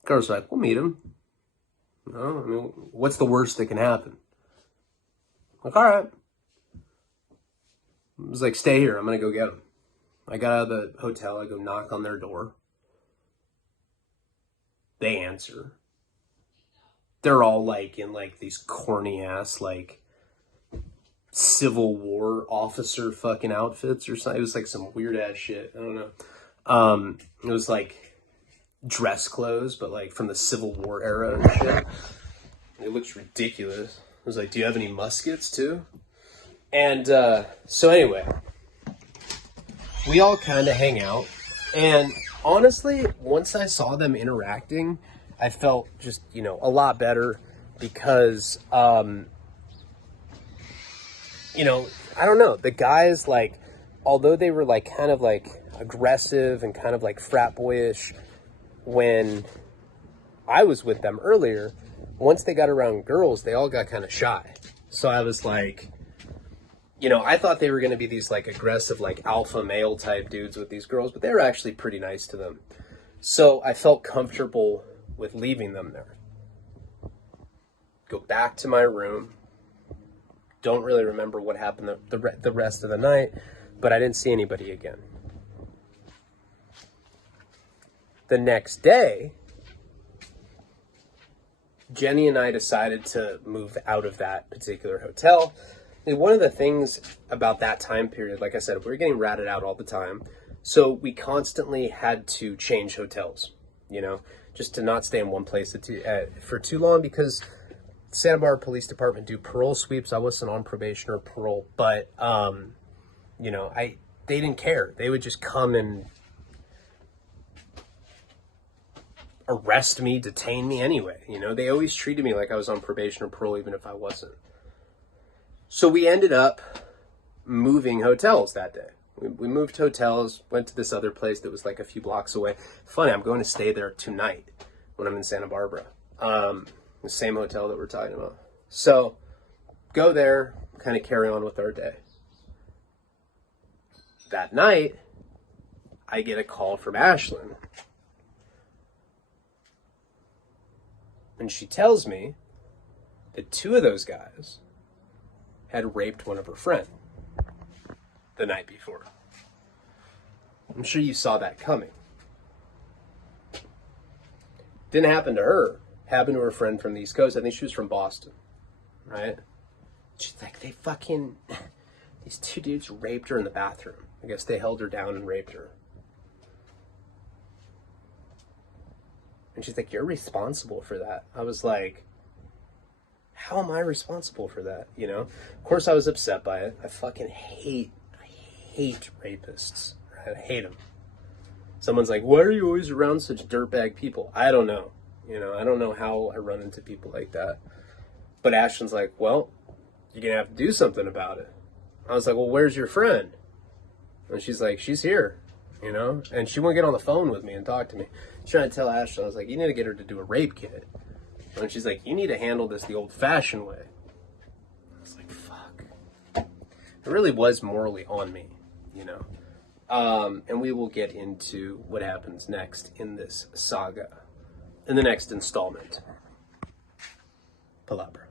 Girls are like, we'll meet him. What's the worst that can happen? All right. I was like, stay here. I'm going to go get him. I got out of the hotel. I go knock on their door. They answer. They're all in these corny ass Civil War officer fucking outfits or something. It was some weird ass shit. I don't know. It was dress clothes, but like from the Civil War era and shit. It looks ridiculous. I was like, do you have any muskets too? And so anyway, we all kind of hang out. And honestly, once I saw them interacting, I felt just, you know, a lot better because, you know, I don't know. The guys, like, although they were like kind of like aggressive and kind of like frat boyish when I was with them earlier, once they got around girls, they all got kind of shy. So I was like, you know, I thought they were going to be these like aggressive, like alpha male type dudes with these girls, but they were actually pretty nice to them. So I felt comfortable with leaving them there. Go back to my room. Don't really remember what happened the rest of the night, but I didn't see anybody again. The next day, Jenny and I decided to move out of that particular hotel. And one of the things about that time period, like I said, we were getting ratted out all the time. So we constantly had to change hotels, you know, just to not stay in one place for too long, because Santa Barbara Police Department do parole sweeps. I wasn't on probation or parole, but, you know, they didn't care. They would just come and arrest me, detain me anyway. You know, they always treated me like I was on probation or parole, even if I wasn't. So we ended up moving hotels that day. We moved hotels, went to this other place that was like a few blocks away. Funny, I'm going to stay there tonight when I'm in Santa Barbara. The same hotel that we're talking about. So go there, kind of carry on with our day. That night, I get a call from Ashlyn. And she tells me that two of those guys had raped one of her friends the night before. I'm sure you saw that coming. Didn't happen to her. Happened to her friend from the East Coast. I think she was from Boston, right? She's like, these two dudes raped her in the bathroom. I guess they held her down and raped her. And she's like, you're responsible for that. I was like, how am I responsible for that? You know, of course I was upset by it. I fucking hate rapists. Right? I hate them. Someone's like, why are you always around such dirtbag people? I don't know. You know, I don't know how I run into people like that. But Ashton's like, well, you're going to have to do something about it. I was like, well, where's your friend? And she's like, she's here, you know? And she wouldn't get on the phone with me and talk to me. She's trying to tell Ashton, I was like, you need to get her to do a rape kit. And she's like, you need to handle this the old-fashioned way. I was like, fuck. It really was morally on me, you know? And we will get into what happens next in this saga, in the next installment. Palabra.